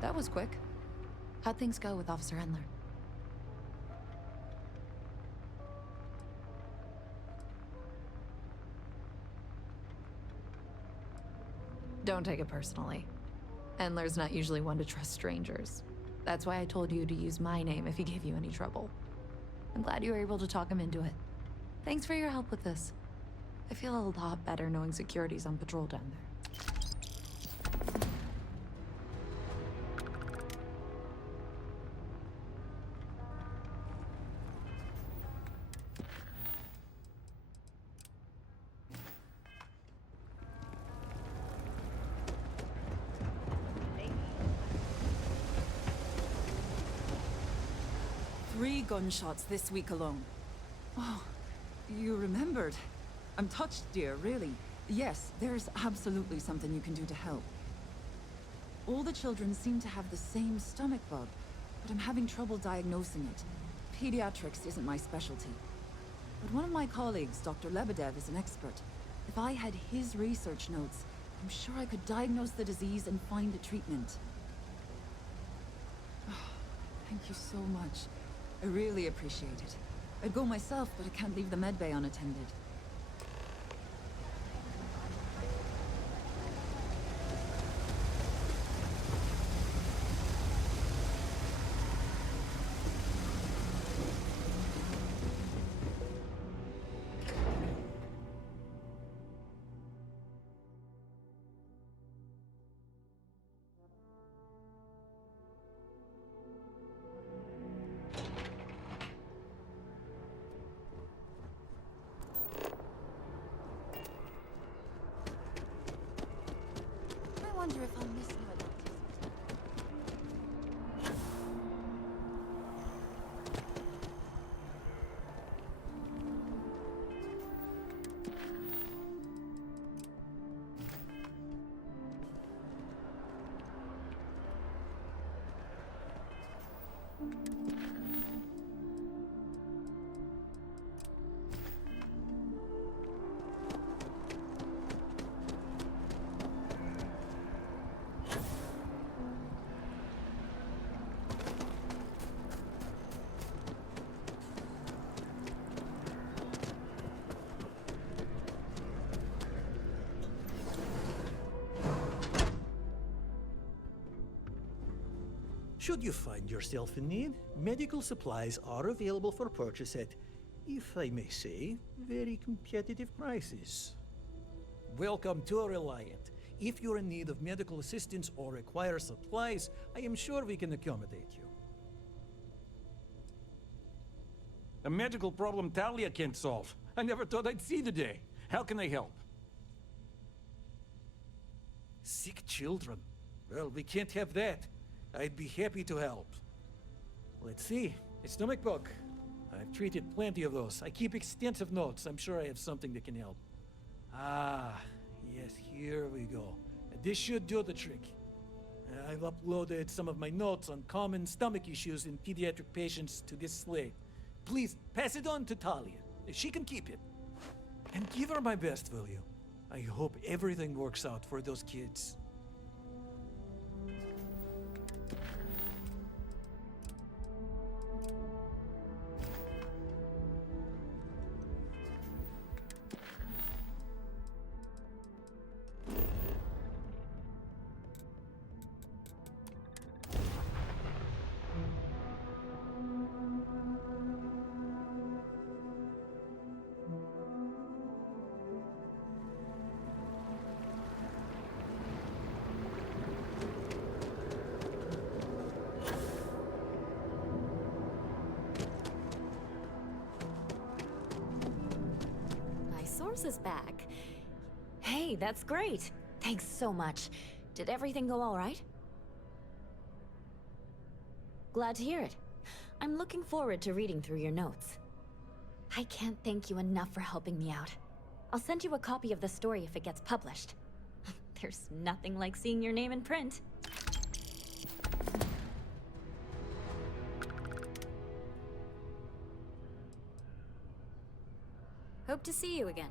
That was quick. How'd things go with Officer Endler? Don't take it personally. Endler's not usually one to trust strangers. That's why I told you to use my name if he gave you any trouble. I'm glad you were able to talk him into it. Thanks for your help with this. I feel a lot better knowing security's on patrol down there. Three gunshots this week alone. Oh, you remembered. I'm touched, dear, really. Yes, there's absolutely something you can do to help. All the children seem to have the same stomach bug, but I'm having trouble diagnosing it. Pediatrics isn't my specialty. But one of my colleagues, Dr. Lebedev, is an expert. If I had his research notes, I'm sure I could diagnose the disease and find a treatment. Oh, thank you so much. I really appreciate it. I'd go myself, but I can't leave the medbay unattended. I wonder if I'll miss you at that. Should you find yourself in need, medical supplies are available for purchase at, if I may say, very competitive prices. Welcome to Reliant. If you're in need of medical assistance or require supplies, I am sure we can accommodate you. A medical problem Talia can't solve. I never thought I'd see the day. How can I help? Sick children. Well, we can't have that. I'd be happy to help. Let's see. A stomach bug. I've treated plenty of those. I keep extensive notes. I'm sure I have something that can help. Ah, yes, here we go. This should do the trick. I've uploaded some of my notes on common stomach issues in pediatric patients to this slate. Please, pass it on to Talia. She can keep it. And give her my best, will you? I hope everything works out for those kids. Is back. Hey, that's great. Thanks so much. Did everything go all right? Glad to hear it. I'm looking forward to reading through your notes. I can't thank you enough for helping me out. I'll send you a copy of the story if it gets published. There's nothing like seeing your name in print. Hope to see you again.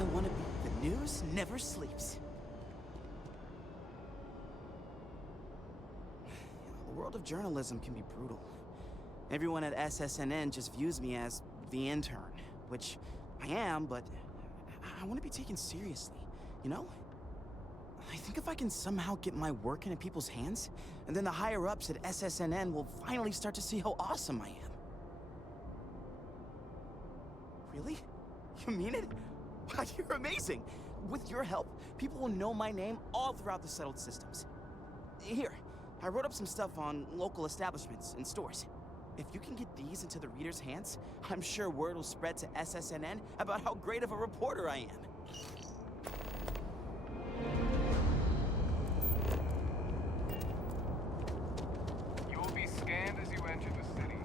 I want to be. The news never sleeps. The world of journalism can be brutal. Everyone at SSNN just views me as the intern, which I am, but I want to be taken seriously, you know? I think if I can somehow get my work into people's hands, and then the higher-ups at SSNN will finally start to see how awesome I am. Really? You mean it? Wow, you're amazing! With your help, people will know my name all throughout the settled systems. Here, I wrote up some stuff on local establishments and stores. If you can get these into the reader's hands, I'm sure word will spread to SSNN about how great of a reporter I am. You will be scanned as you enter the city.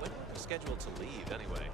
When are we scheduled to leave, anyway?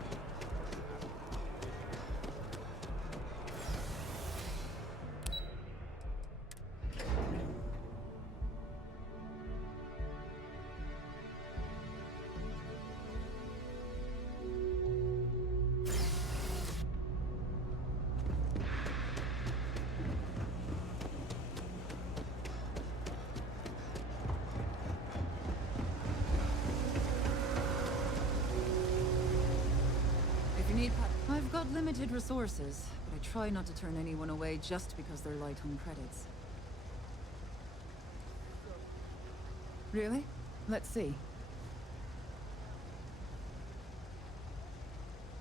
I've got limited resources, but I try not to turn anyone away just because they're light on credits. Really? Let's see.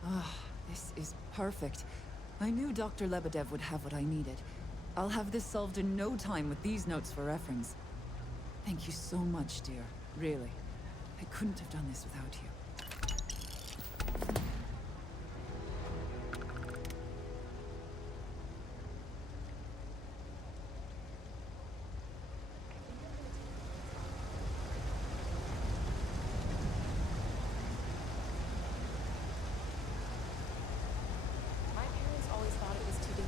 Ah, this is perfect. I knew Dr. Lebedev would have what I needed. I'll have this solved in no time with these notes for reference. Thank you so much, dear. Really. I couldn't have done this without you. My parents always thought it was too big.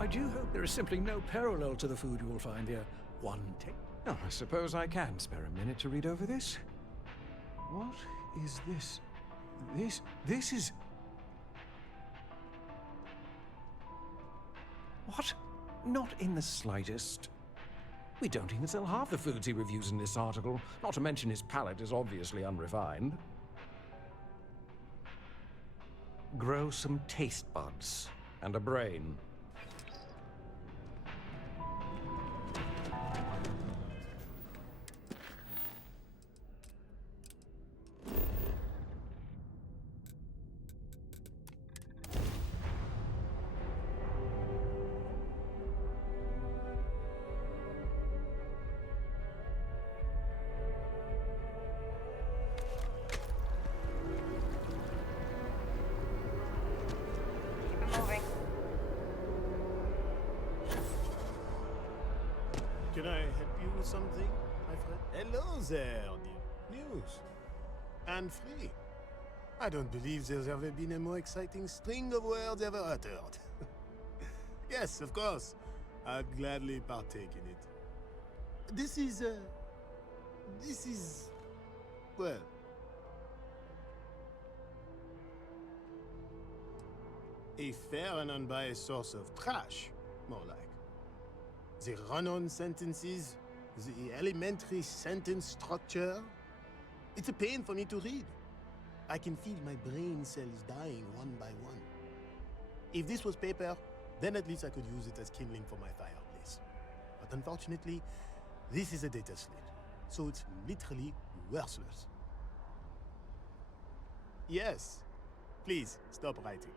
I do hope there is simply no parallel to the food you will find here. One take. Oh, I suppose I can spare a minute to read over this. What is this? This is... What? Not in the slightest. We don't even sell half the foods he reviews in this article, not to mention his palate is obviously unrefined. Grow some taste buds and a brain. Can I help you with something, my friend? Hello there, dear. News. And free. I don't believe there's ever been a more exciting string of words ever uttered. Yes, of course. I'd gladly partake in it. This is, well... a fair and unbiased source of trash, more like. The run-on sentences, the elementary sentence structure. It's a pain for me to read. I can feel my brain cells dying one by one. If this was paper, then at least I could use it as kindling for my fireplace. But unfortunately, this is a data slate, so it's literally worthless. Yes, please stop writing.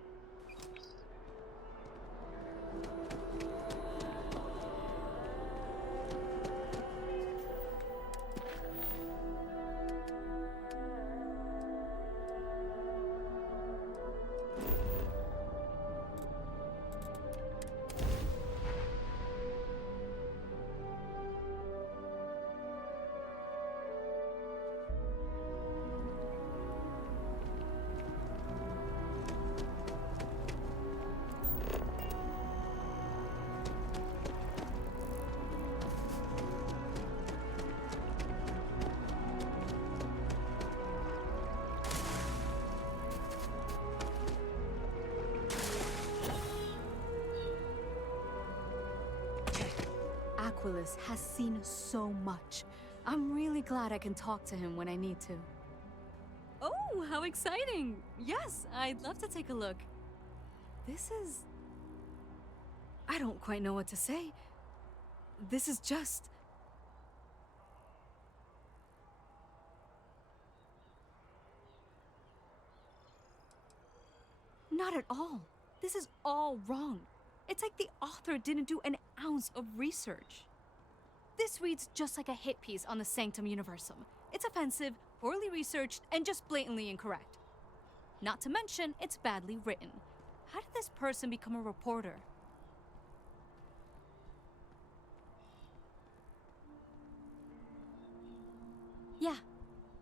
Aquilus has seen so much. I'm really glad I can talk to him when I need to. Oh, how exciting! Yes, I'd love to take a look. This is... I don't quite know what to say. This is just... Not at all. This is all wrong. It's like the author didn't do an ounce of research. This reads just like a hit piece on the Sanctum Universum. It's offensive, poorly researched, and just blatantly incorrect. Not to mention, it's badly written. How did this person become a reporter? Yeah,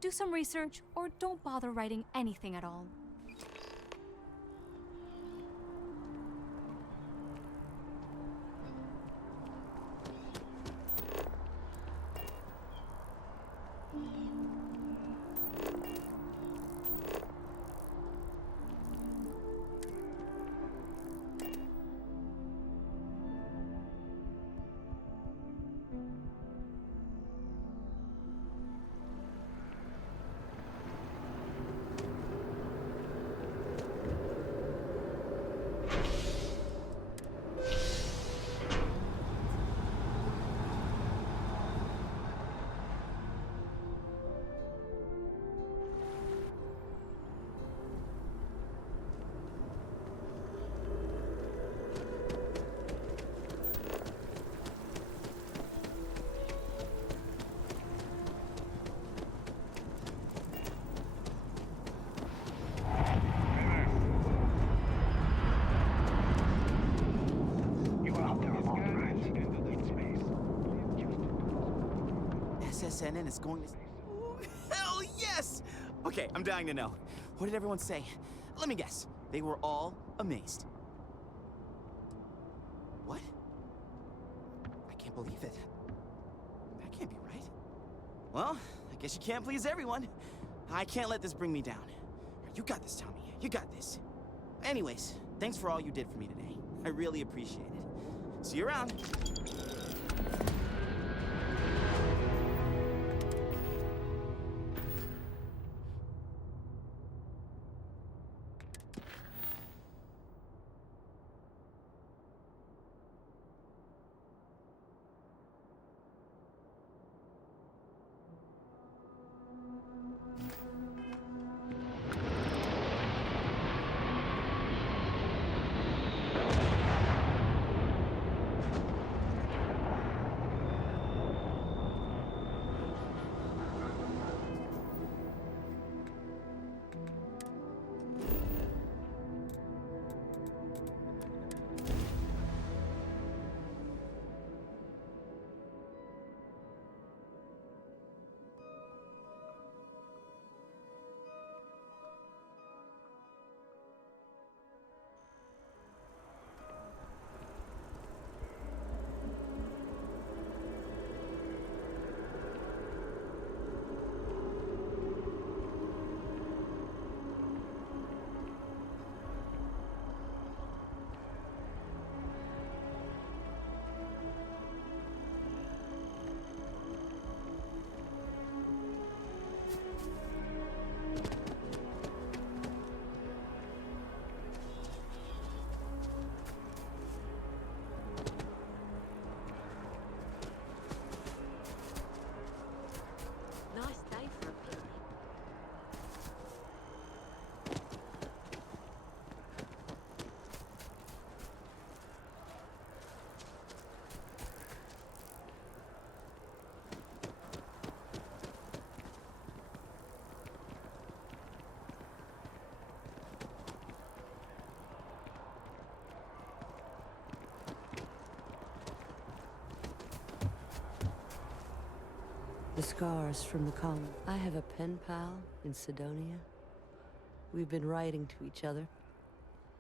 do some research, or don't bother writing anything at all. SSNN is going to... Ooh, hell yes! Okay, I'm dying to know. What did everyone say? Let me guess. They were all amazed. What? I can't believe it. That can't be right. Well, I guess you can't please everyone. I can't let this bring me down. You got this, Tommy. You got this. Anyways, thanks for all you did for me today. I really appreciate it. See you around. The scars from the column. I have a pen pal in Sidonia. We've been writing to each other.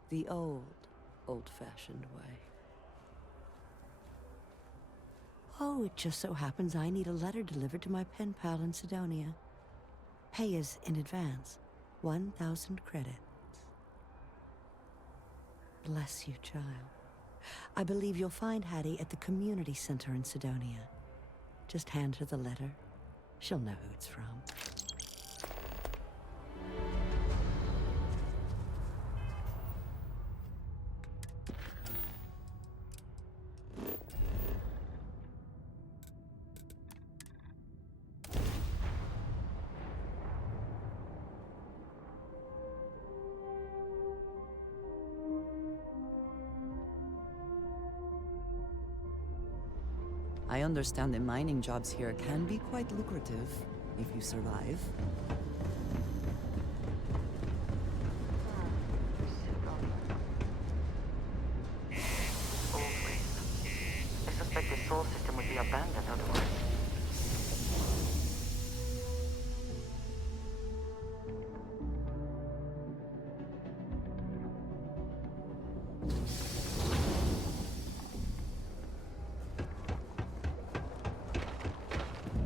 The old-fashioned way. Oh, it just so happens I need a letter delivered to my pen pal in Sidonia. Pay us in advance. 1,000 credits. Bless you, child. I believe you'll find Hattie at the community center in Sidonia. Just hand her the letter. She'll know who it's from. I understand the mining jobs here can be quite lucrative if you survive. Old waste. I suspect the soul system would be abandoned otherwise.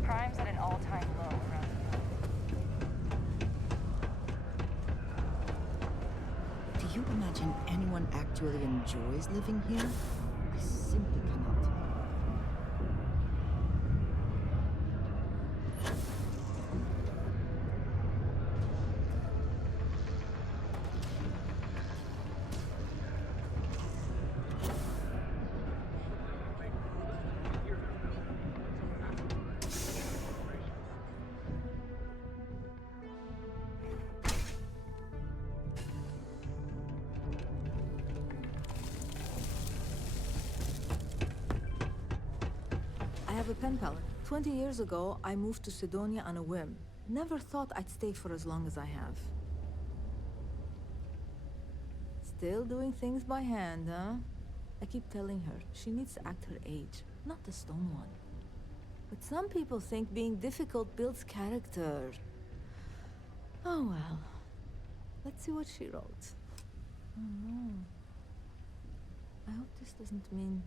Crime's at an all-time low around Do you imagine anyone actually enjoys living here? I simply cannot. I have a pen pal. 20 years ago, I moved to Sidonia on a whim. Never thought I'd stay for as long as I have. Still doing things by hand, huh? I keep telling her she needs to act her age, not the stone one. But some people think being difficult builds character. Oh well. Let's see what she wrote. Oh no. I hope this doesn't mean...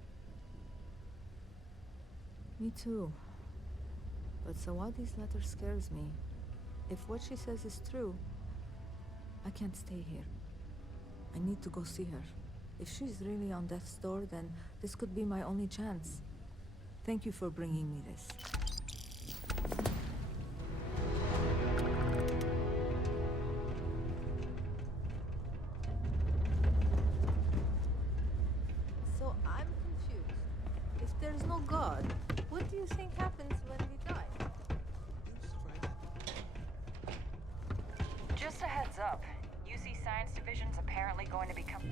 Me too. But Sawadi's letter scares me. If what she says is true, I can't stay here. I need to go see her. If she's really on death's door, then this could be my only chance. Thank you for bringing me this. So I'm confused. If there's no God, what do you think happens when we die? Just a heads up. UC Science Division's apparently going to become...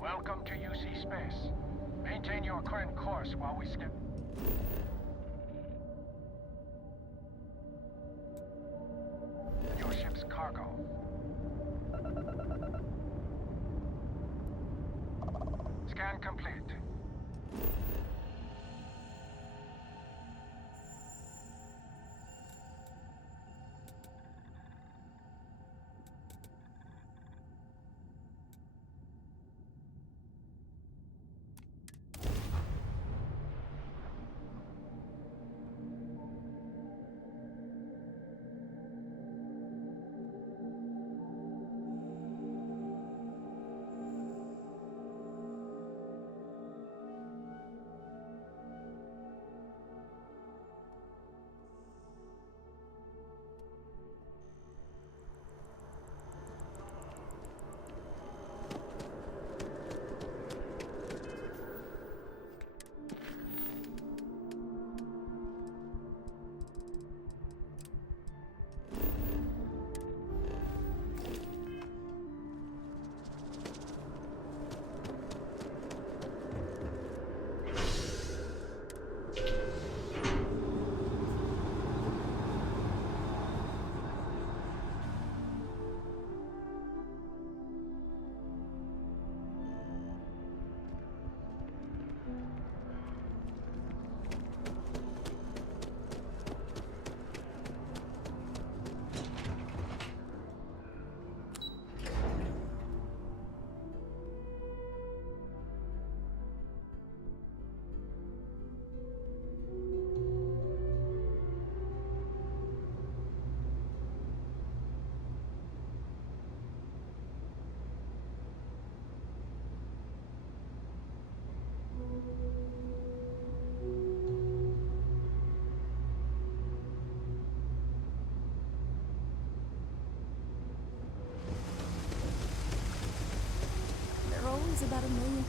Welcome to UC Space. Maintain your current course while we skip. Your ship's cargo. Scan complete.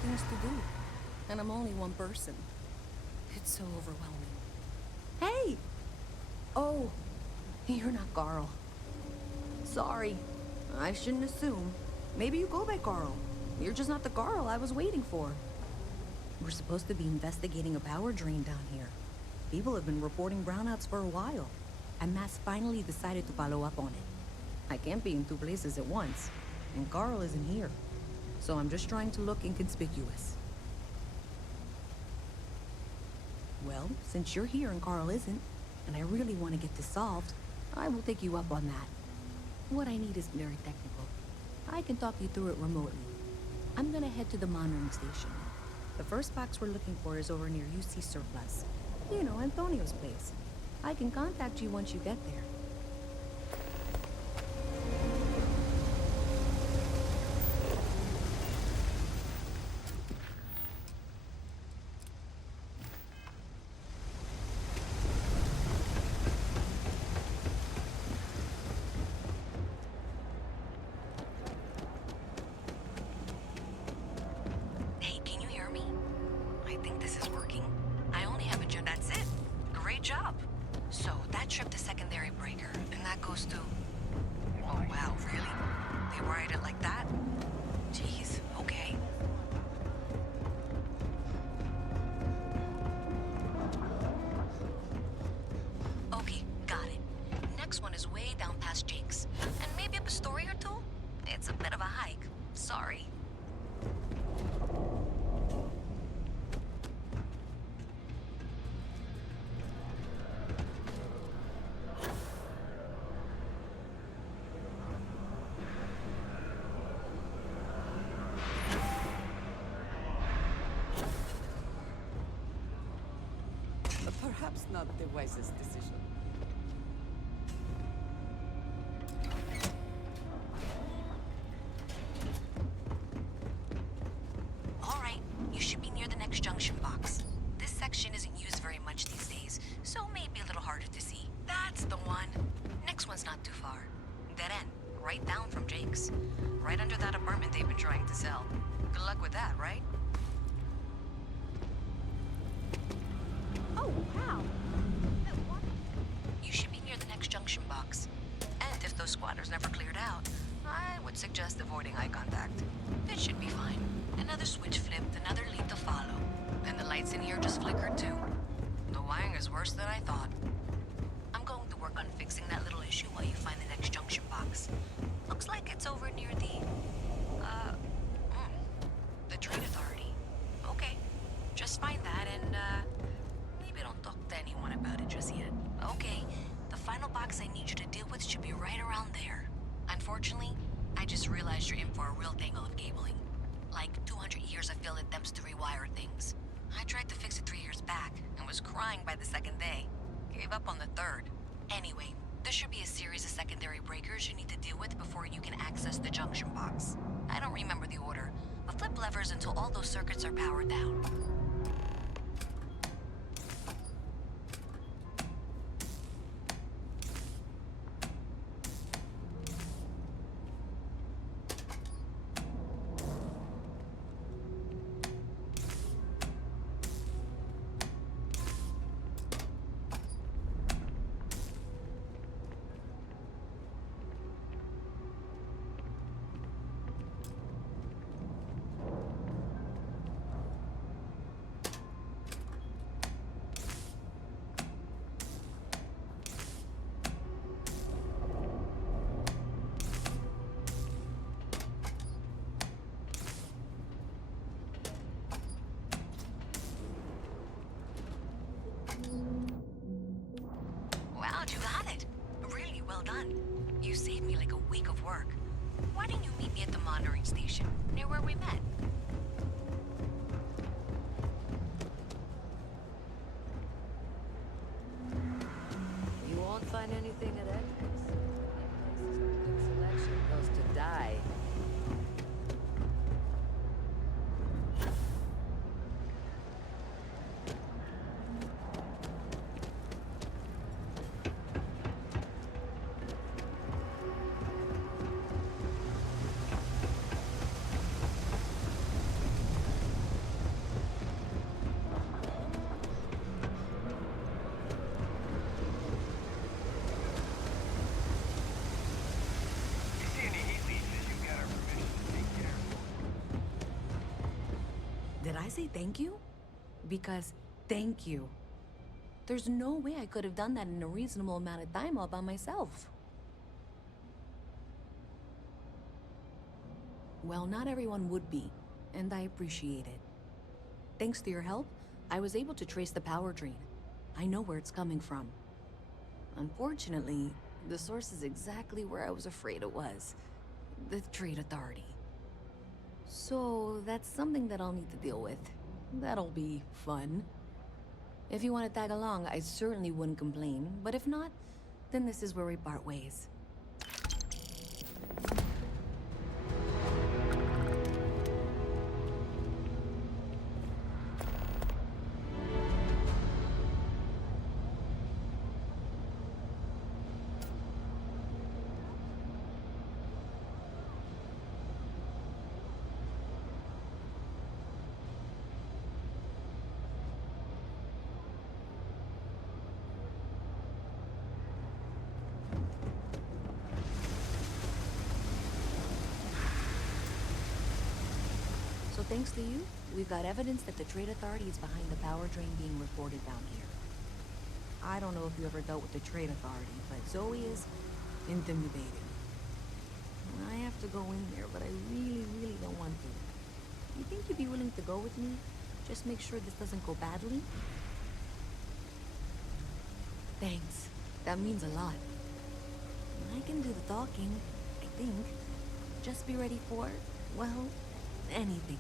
things to do. And I'm only one person. It's so overwhelming. Hey! Oh, you're not Carl. Sorry. I shouldn't assume. Maybe you go by Carl. You're just not the Carl I was waiting for. We're supposed to be investigating a power drain down here. People have been reporting brownouts for a while, and Mass finally decided to follow up on it. I can't be in two places at once, and Carl isn't here. So I'm just trying to look inconspicuous. Well, since you're here and Carl isn't, and I really want to get this solved, I will take you up on that. What I need is very technical. I can talk you through it remotely. I'm gonna head to the monitoring station. The first box we're looking for is over near UC Surplus. You know, Antonio's place. I can contact you once you get there. Hey, can you hear me? I think this is working. I only have a job. That's it. Great job. So that tripped the secondary breaker, and that goes to... Oh, wow, really? They wired it like that? Jeez, okay. Okay, got it. Next one is way down past Jake's. And maybe up a story or two? It's a bit of a hike. Sorry. Perhaps not the wisest decision. All right, you should be near the next junction box. This section isn't used very much these days, so it may be a little harder to see. That's the one. Next one's not too far. Dead end, right down from Jake's. Right under that apartment they've been trying to sell. Good luck with that, right? Oh, wow. You should be near the next junction box. And if those squatters never cleared out, I would suggest avoiding eye contact. It should be fine. Another switch flipped, another lead to follow. Then the lights in here just flickered too. The wiring is worse than I thought. I'm going to work on fixing that little issue while you find the next junction box. Looks like it's over near the Drain Authority. Okay, just find that and, maybe don't talk to anyone about it just yet. Okay, the final box I need you to deal with should be right around there. Unfortunately, I just realized you're in for a real tangle of cabling. Like 200 years of field attempts to rewire things. I tried to fix it 3 years back and was crying by the second day. Gave up on the third. Anyway, there should be a series of secondary breakers you need to deal with before you can access the junction box. I don't remember the order, but flip levers until all those circuits are powered down. Wow, you got it. Really well done. You saved me like a week of work. Why didn't you meet me at the monitoring station, near where we met? You won't find anything at Edgar's. Places where good selection goes to die. I say thank you? Because thank you. There's no way I could have done that in a reasonable amount of time all by myself. Well, not everyone would be, and I appreciate it. Thanks to your help, I was able to trace the power drain. I know where it's coming from. Unfortunately, the source is exactly where I was afraid it was. The Trade Authority. So, that's something that I'll need to deal with. That'll be fun. If you want to tag along, I certainly wouldn't complain, but if not, then this is where we part ways. So thanks to you, we've got evidence that the Trade Authority is behind the power drain being reported down here. I don't know if you ever dealt with the Trade Authority, but Zoe is intimidating. I have to go in there, but I really don't want to. You think you'd be willing to go with me? Just make sure this doesn't go badly? Thanks. That means a lot. I can do the talking, I think. Just be ready for, well, anything.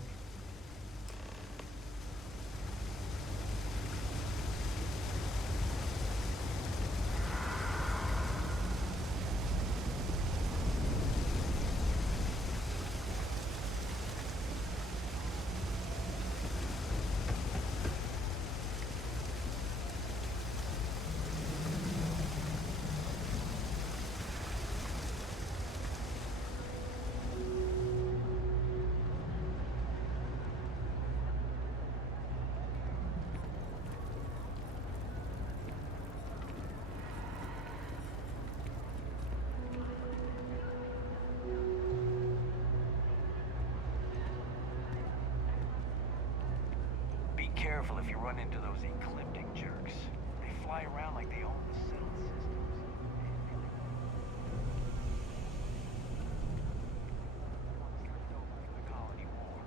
Careful if you run into those ecliptic jerks. They fly around like they own the settled systems. The colony war.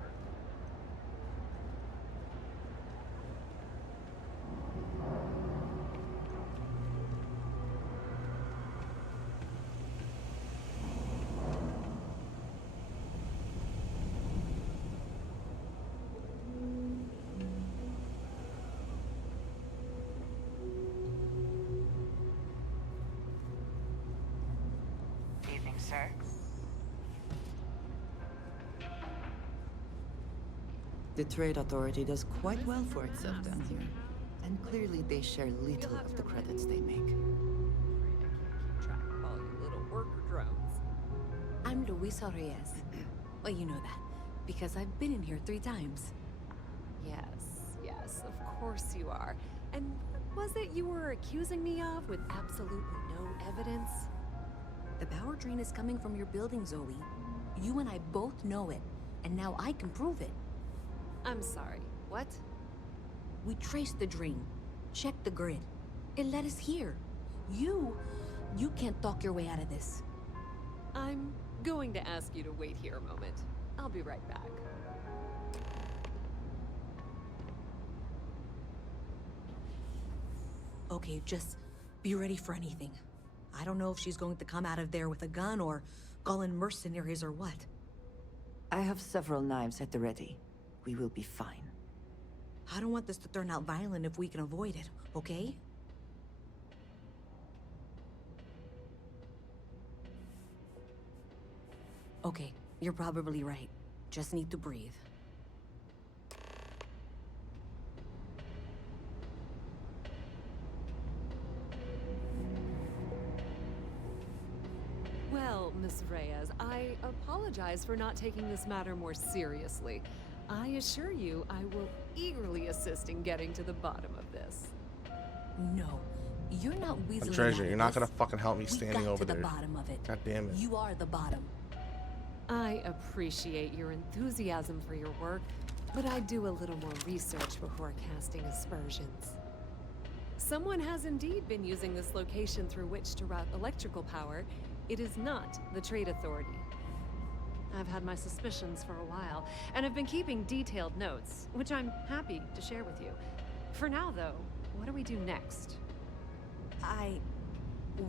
Sir. The Trade Authority does quite well for itself down here. And clearly they share little of the credits they make. Track of all you little worker drones. I'm Luisa Reyes. Well, you know that, because I've been in here 3 times. Yes, of course you are. And what was it you were accusing me of with absolutely no evidence? The power drain is coming from your building, Zoe. You and I both know it, and now I can prove it. I'm sorry, what? We traced the drain, checked the grid. It led us here. You can't talk your way out of this. I'm going to ask you to wait here a moment. I'll be right back. Okay, just be ready for anything. I don't know if she's going to come out of there with a gun or call in mercenaries or what. I have several knives at the ready. We will be fine. I don't want this to turn out violent if we can avoid it, okay? Okay, you're probably right. Just need to breathe. Well, Miss Reyes, I apologize for not taking this matter more seriously. I assure you, I will eagerly assist in getting to the bottom of this. No, you're not weaseling Treasure, out you're of not this. gonna fucking help me standing over there. We got to the bottom of it. God damn it. You are the bottom. I appreciate your enthusiasm for your work, But I'd do a little more research before casting aspersions. Someone has indeed been using this location through which to route electrical power. It is not the Trade Authority. I've had my suspicions for a while, and have been keeping detailed notes, which I'm happy to share with you. For now, though, what do we do next?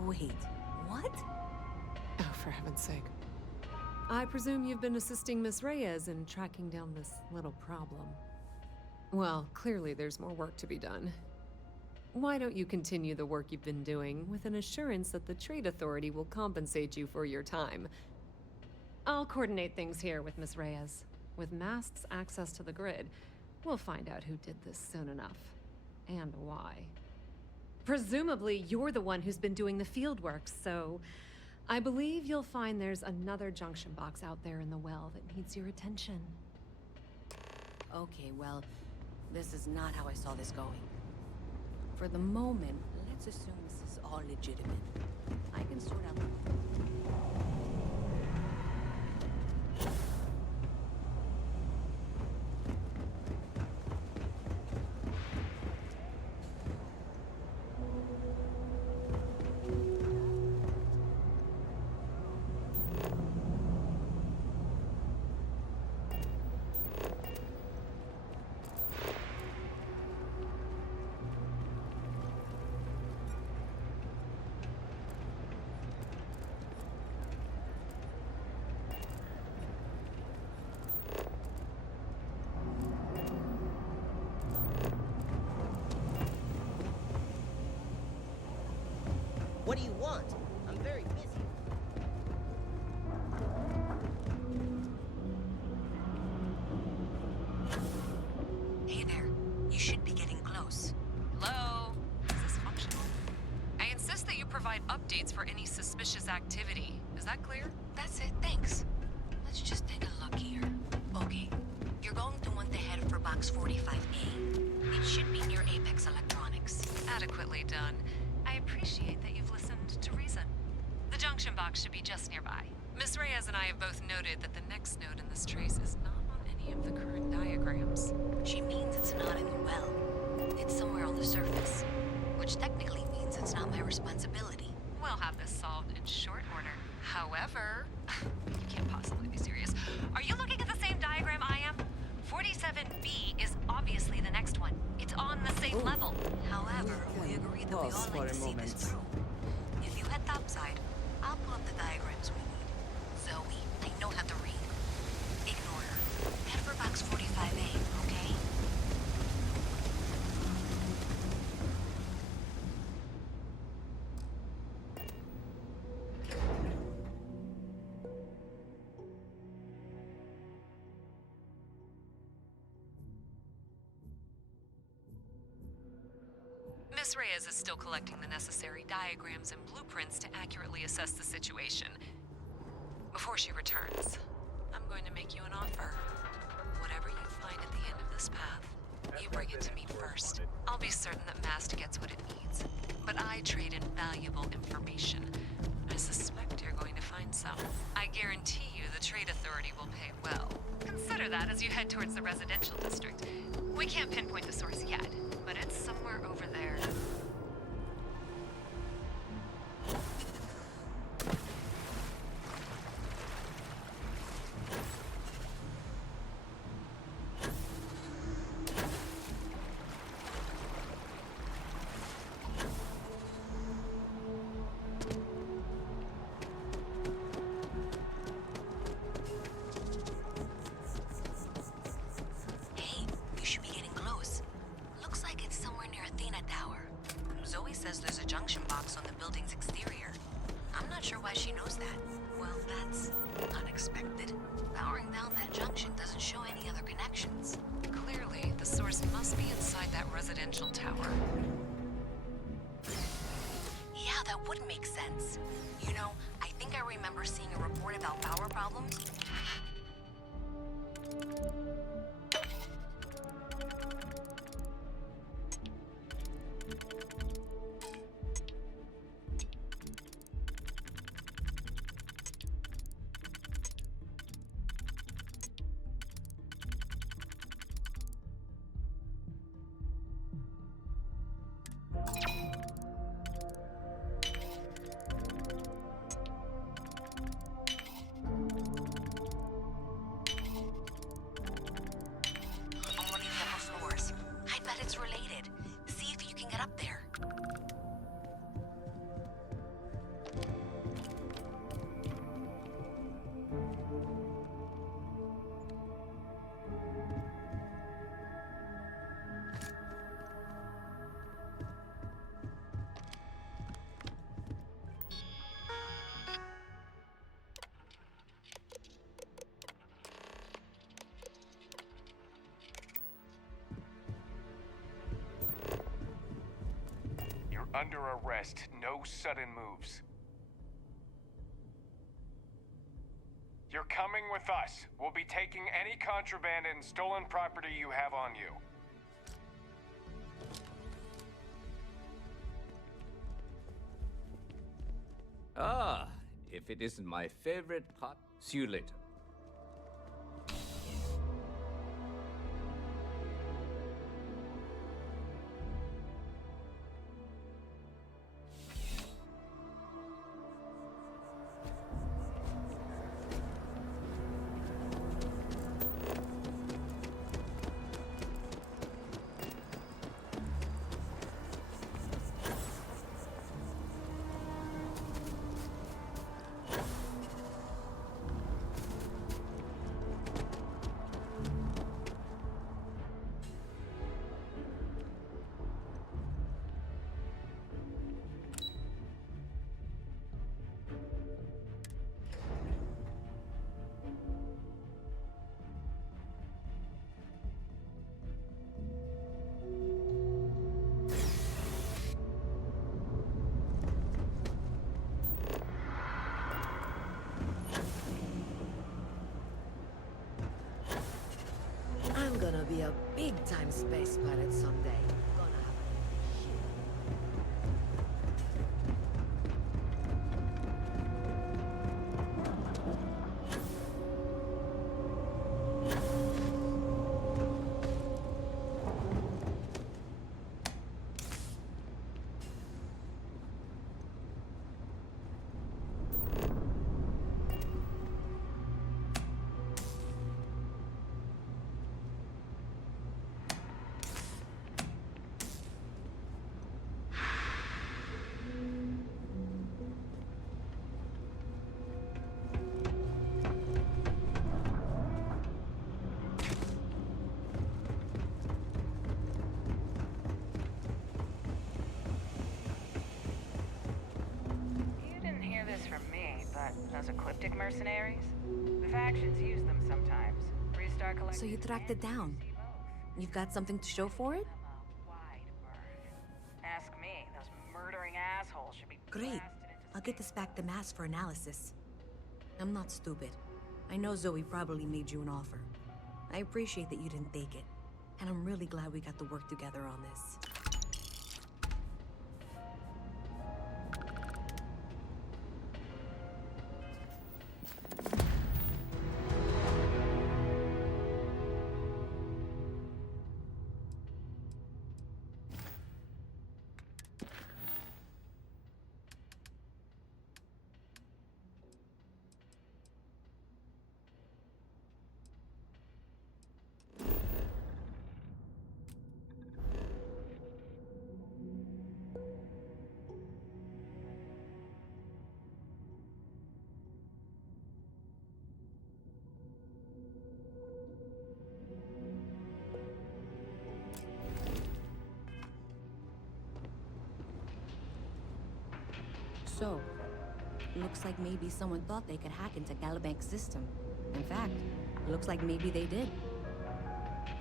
Wait, what? Oh, for heaven's sake. I presume you've been assisting Miss Reyes in tracking down this little problem. Well, clearly there's more work to be done. Why don't you continue the work you've been doing with an assurance that the Trade Authority will compensate you for your time? I'll coordinate things here with Miss Reyes. With Mast's access to the grid, we'll find out who did this soon enough. And why. Presumably, you're the one who's been doing the field work, so I believe you'll find there's another junction box out there in the well that needs your attention. Okay, well, this is not how I saw this going. For the moment, let's assume this is all legitimate. I can sort out What do you want? I'm very busy. Hey there. You should be getting close. Hello? Is this functional? I insist that you provide updates for any suspicious activity. Is that clear? That's it, thanks. Let's just take a look here. Okay. You're going to want to head for box 45A. It should be near Apex Electronics. Adequately done. I appreciate that you've listened to reason. The junction box should be just nearby. Miss Reyes and I have both noted that the next node in this trace is not on any of the current diagrams. She means it's not in the well. It's somewhere on the surface. Which technically means it's not my responsibility. We'll have this solved in short order. However, you can't possibly be serious. Are you looking at the same diagram I am? 47B is obviously the next one. It's on the same level. However, we agreed that we all like to see this through. If you head topside, I'll pull up the diagrams we need. Zoe, I know how to read. Ignore her. Head for box 45A, okay? Miss Reyes is still collecting the necessary diagrams and blueprints to accurately assess the situation. Before she returns, I'm going to make you an offer. Whatever you find at the end of this path, you bring it to me first. I'll be certain that Mast gets what it needs. But I trade in valuable information. I suspect you're going to find some. I guarantee you the Trade Authority will pay well. Consider that as you head towards the residential district. We can't pinpoint the source yet, but it's somewhere over there. There's a junction box on the building's exterior. I'm not sure why she knows that. Well, that's unexpected. Powering down that junction doesn't show any other connections. Clearly, the source must be inside that residential tower. Yeah, that would make sense. You know, I think I remember seeing a report about power problems. Under arrest. No sudden moves. You're coming with us. We'll be taking any contraband and stolen property you have on you. Ah, if it isn't my favorite part. See you later. I'm gonna be a big-time space pirate someday. Those ecliptic mercenaries? The factions use them sometimes. Restart collecting. So you tracked it down. You've got something to show for it? Ask me. Those murdering assholes should be Great. I'll get this back to Mass for analysis. I'm not stupid. I know Zoe probably made you an offer. I appreciate that you didn't take it. And I'm really glad we got to work together on this. So, looks like maybe someone thought they could hack into Galabank's system. In fact, looks like maybe they did.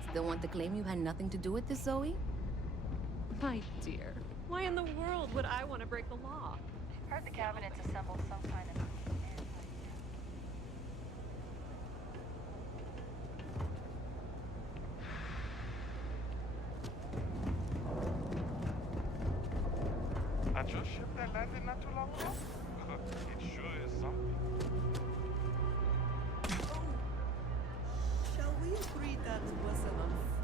Still want to claim you had nothing to do with this, Zoe? My dear, why in the world would I want to break the law? Heard the cabinet's assembled some kind of... I just shipped that landed not too long ago. It sure is something. Shall we agree that was an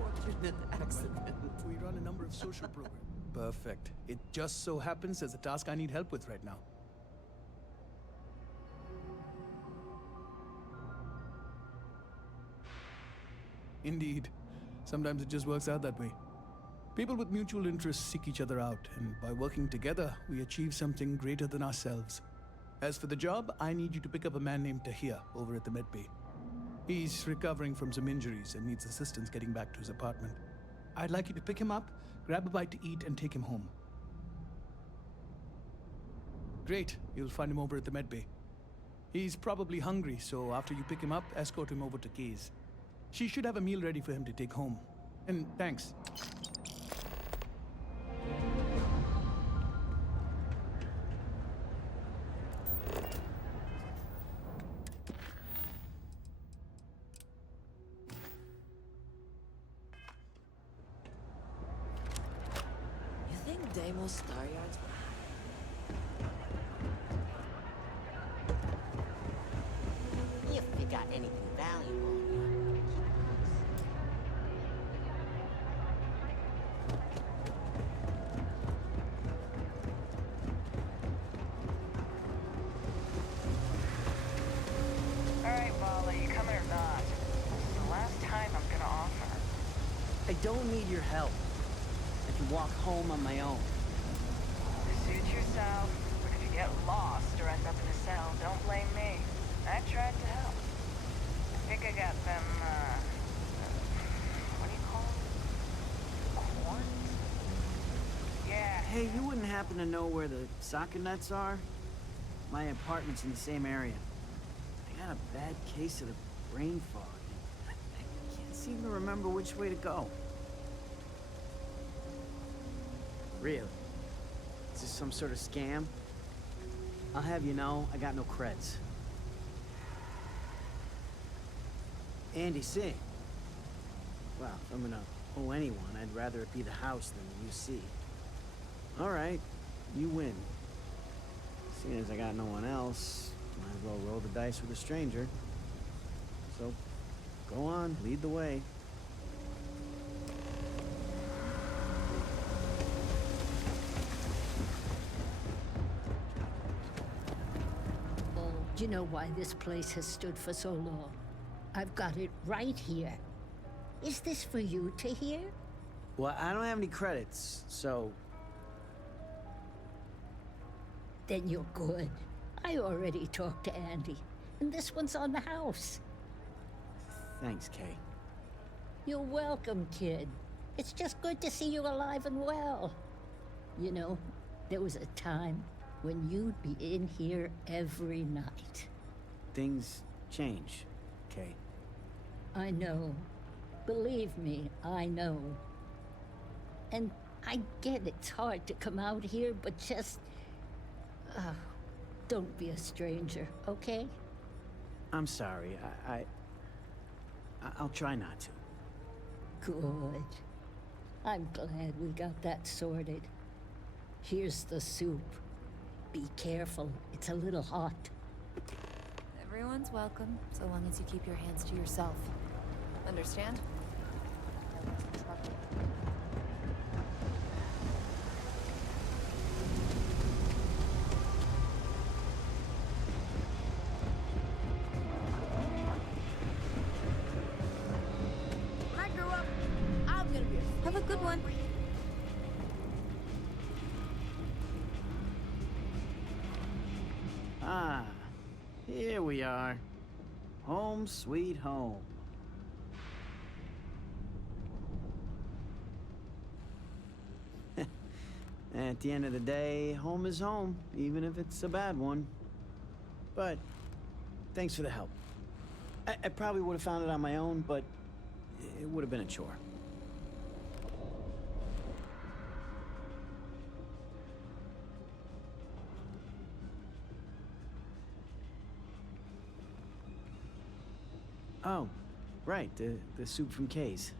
unfortunate accident? We run a number of social programs. Perfect. It just so happens there's a task I need help with right now. Indeed. Sometimes it just works out that way. People with mutual interests seek each other out, and by working together, we achieve something greater than ourselves. As for the job, I need you to pick up a man named Tahir over at the medbay. He's recovering from some injuries and needs assistance getting back to his apartment. I'd like you to pick him up, grab a bite to eat, and take him home. Great, you'll find him over at the medbay. He's probably hungry, so after you pick him up, escort him over to Kay's. She should have a meal ready for him to take home. And thanks. Deimos Star Yards. If you got anything valuable on you, keep it close. Alright, Vala, you coming or not? This is the last time I'm gonna offer. I don't need your help. I can walk home on my own. Suit yourself, but if you get lost or end up in a cell, don't blame me. I tried to help. I think I got them, what do you call them? Corns? Yeah. Hey, you wouldn't happen to know where the soccer nets are? My apartment's in the same area. I got a bad case of the brain fog. I can't seem to remember which way to go. Really? Is this some sort of scam? I'll have you know, I got no creds. Andy, sing. Well, if I'm gonna owe anyone, I'd rather it be the house than the UC. All right, you win. Seeing as I got no one else, might as well roll the dice with a stranger. So, go on, lead the way. Oh, you know why this place has stood for so long? I've got it right here. Is this for you to hear? Well, I don't have any credits, so... Then you're good. I already talked to Andy, and this one's on the house. Thanks, Kay. You're welcome, kid. It's just good to see you alive and well. You know, there was a time when you'd be in here every night. Things change, Kay. I know. Believe me, I know. And I get it's hard to come out here, but just... don't be a stranger, okay? I'm sorry. I'll try not to. Good. I'm glad we got that sorted. Here's the soup. Be careful, it's a little hot. Everyone's welcome, so long as you keep your hands to yourself. Understand? I grew up. I'm gonna be a... Have a good one. Ah, here we are. Home sweet home. At the end of the day, home is home, even if it's a bad one. But thanks for the help. I probably would have found it on my own, but it would have been a chore. Oh, right, the soup from Kay's.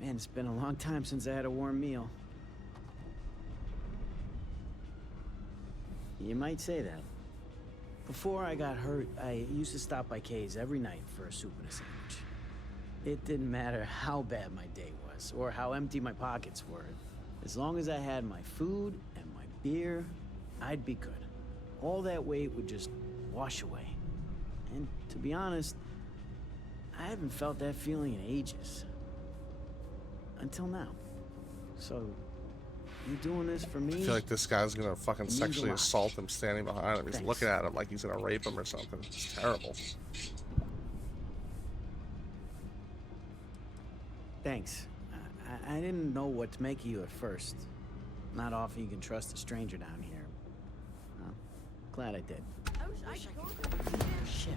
Man, it's been a long time since I had a warm meal. You might say that. Before I got hurt, I used to stop by Kay's every night for a soup and a sandwich. It didn't matter how bad my day was, or how empty my pockets were. As long as I had my food and my beer, I'd be good. All that weight would just wash away. And to be honest, I haven't felt that feeling in ages. Until now. So, you doing this for me? I feel like this guy's gonna fucking Means sexually a lot. assault him standing behind him. He's Thanks. looking at him like he's gonna rape him or something. It's terrible. Thanks. I didn't know what to make of you at first. Not often you can trust a stranger down here. Well, glad I did. I wish I could. Shit.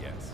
Yes.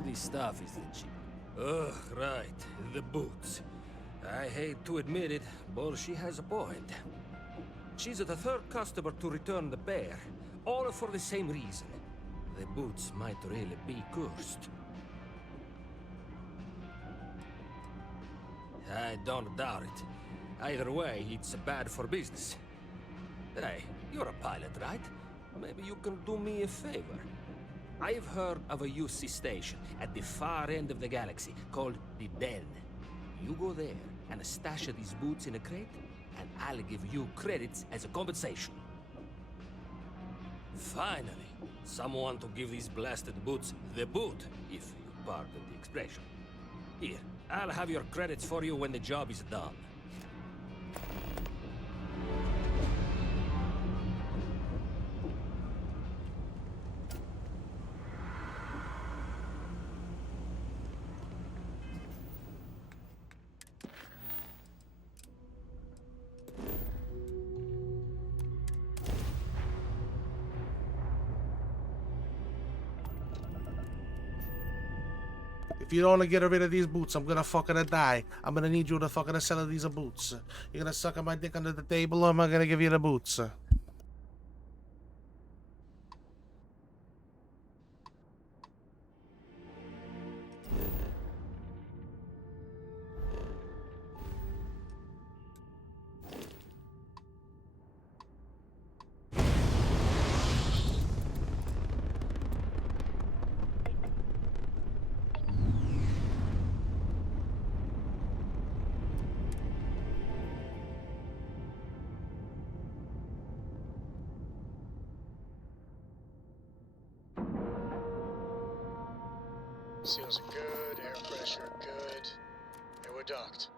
All this stuff is legit. Ugh, right. The boots. I hate to admit it, but she has a point. She's the third customer to return the pair, all for the same reason. The boots might really be cursed. I don't doubt it. Either way, it's bad for business. Hey, you're a pilot, right? Maybe you can do me a favor. I've heard of a UC station at the far end of the galaxy called the Den. You go there and stash these boots in a crate, and I'll give you credits as a compensation. Finally, someone to give these blasted boots the boot, if you pardon the expression. Here, I'll have your credits for you when the job is done. If you don't want to get rid of these boots, I'm gonna fucking die. I'm gonna need you to fucking sell these boots. You're gonna suck on my dick under the table, or am I gonna give you the boots? Seals are good, air pressure good, and we're docked.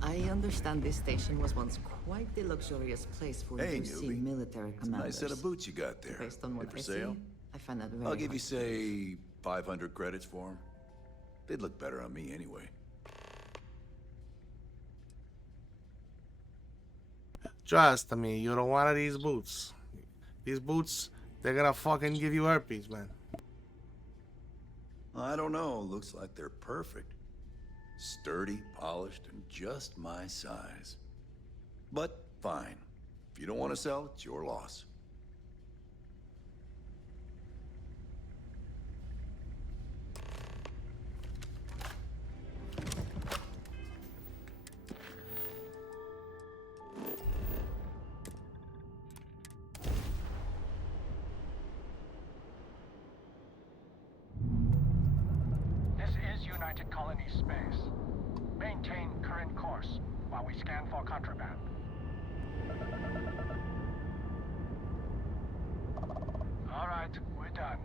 I understand this station was once quite the luxurious place for UC military commanders. Nice set of boots you got there. Based on what For I sale? see, I find that very I'll give you, hard. say, 500 credits for them. They'd look better on me anyway. Trust me, you don't want these boots. These boots, they're gonna fucking give you herpes, man. I don't know. Looks like they're perfect. Sturdy, polished, and just my size. But fine. If you don't want to sell, it's your loss. This is United Colony Space. Maintain current course while we scan for contraband. All right, we're done.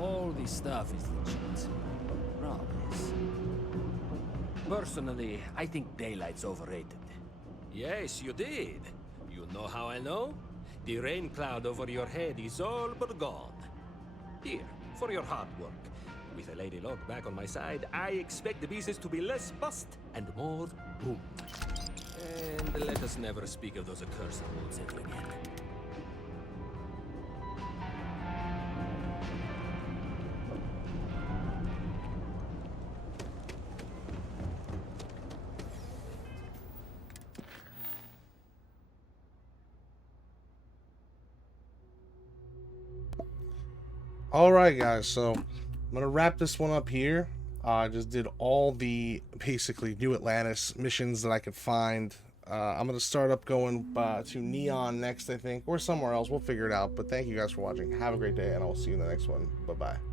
All this stuff is legit. Promise. Personally, I think daylight's overrated. Yes, you did. You know how I know? The rain cloud over your head is all but gone. Here, for your hard work. With a Lady Locke back on my side, I expect the business to be less bust and more boom. And let us never speak of those accursed woods ever again. Alright guys, so I'm gonna wrap this one up here. I just did all the basically New Atlantis missions that I could find. I'm gonna start up going to Neon next, I think, or somewhere else. We'll figure it out. But thank you guys for watching. Have a great day, and I'll see you in the next one. Bye bye.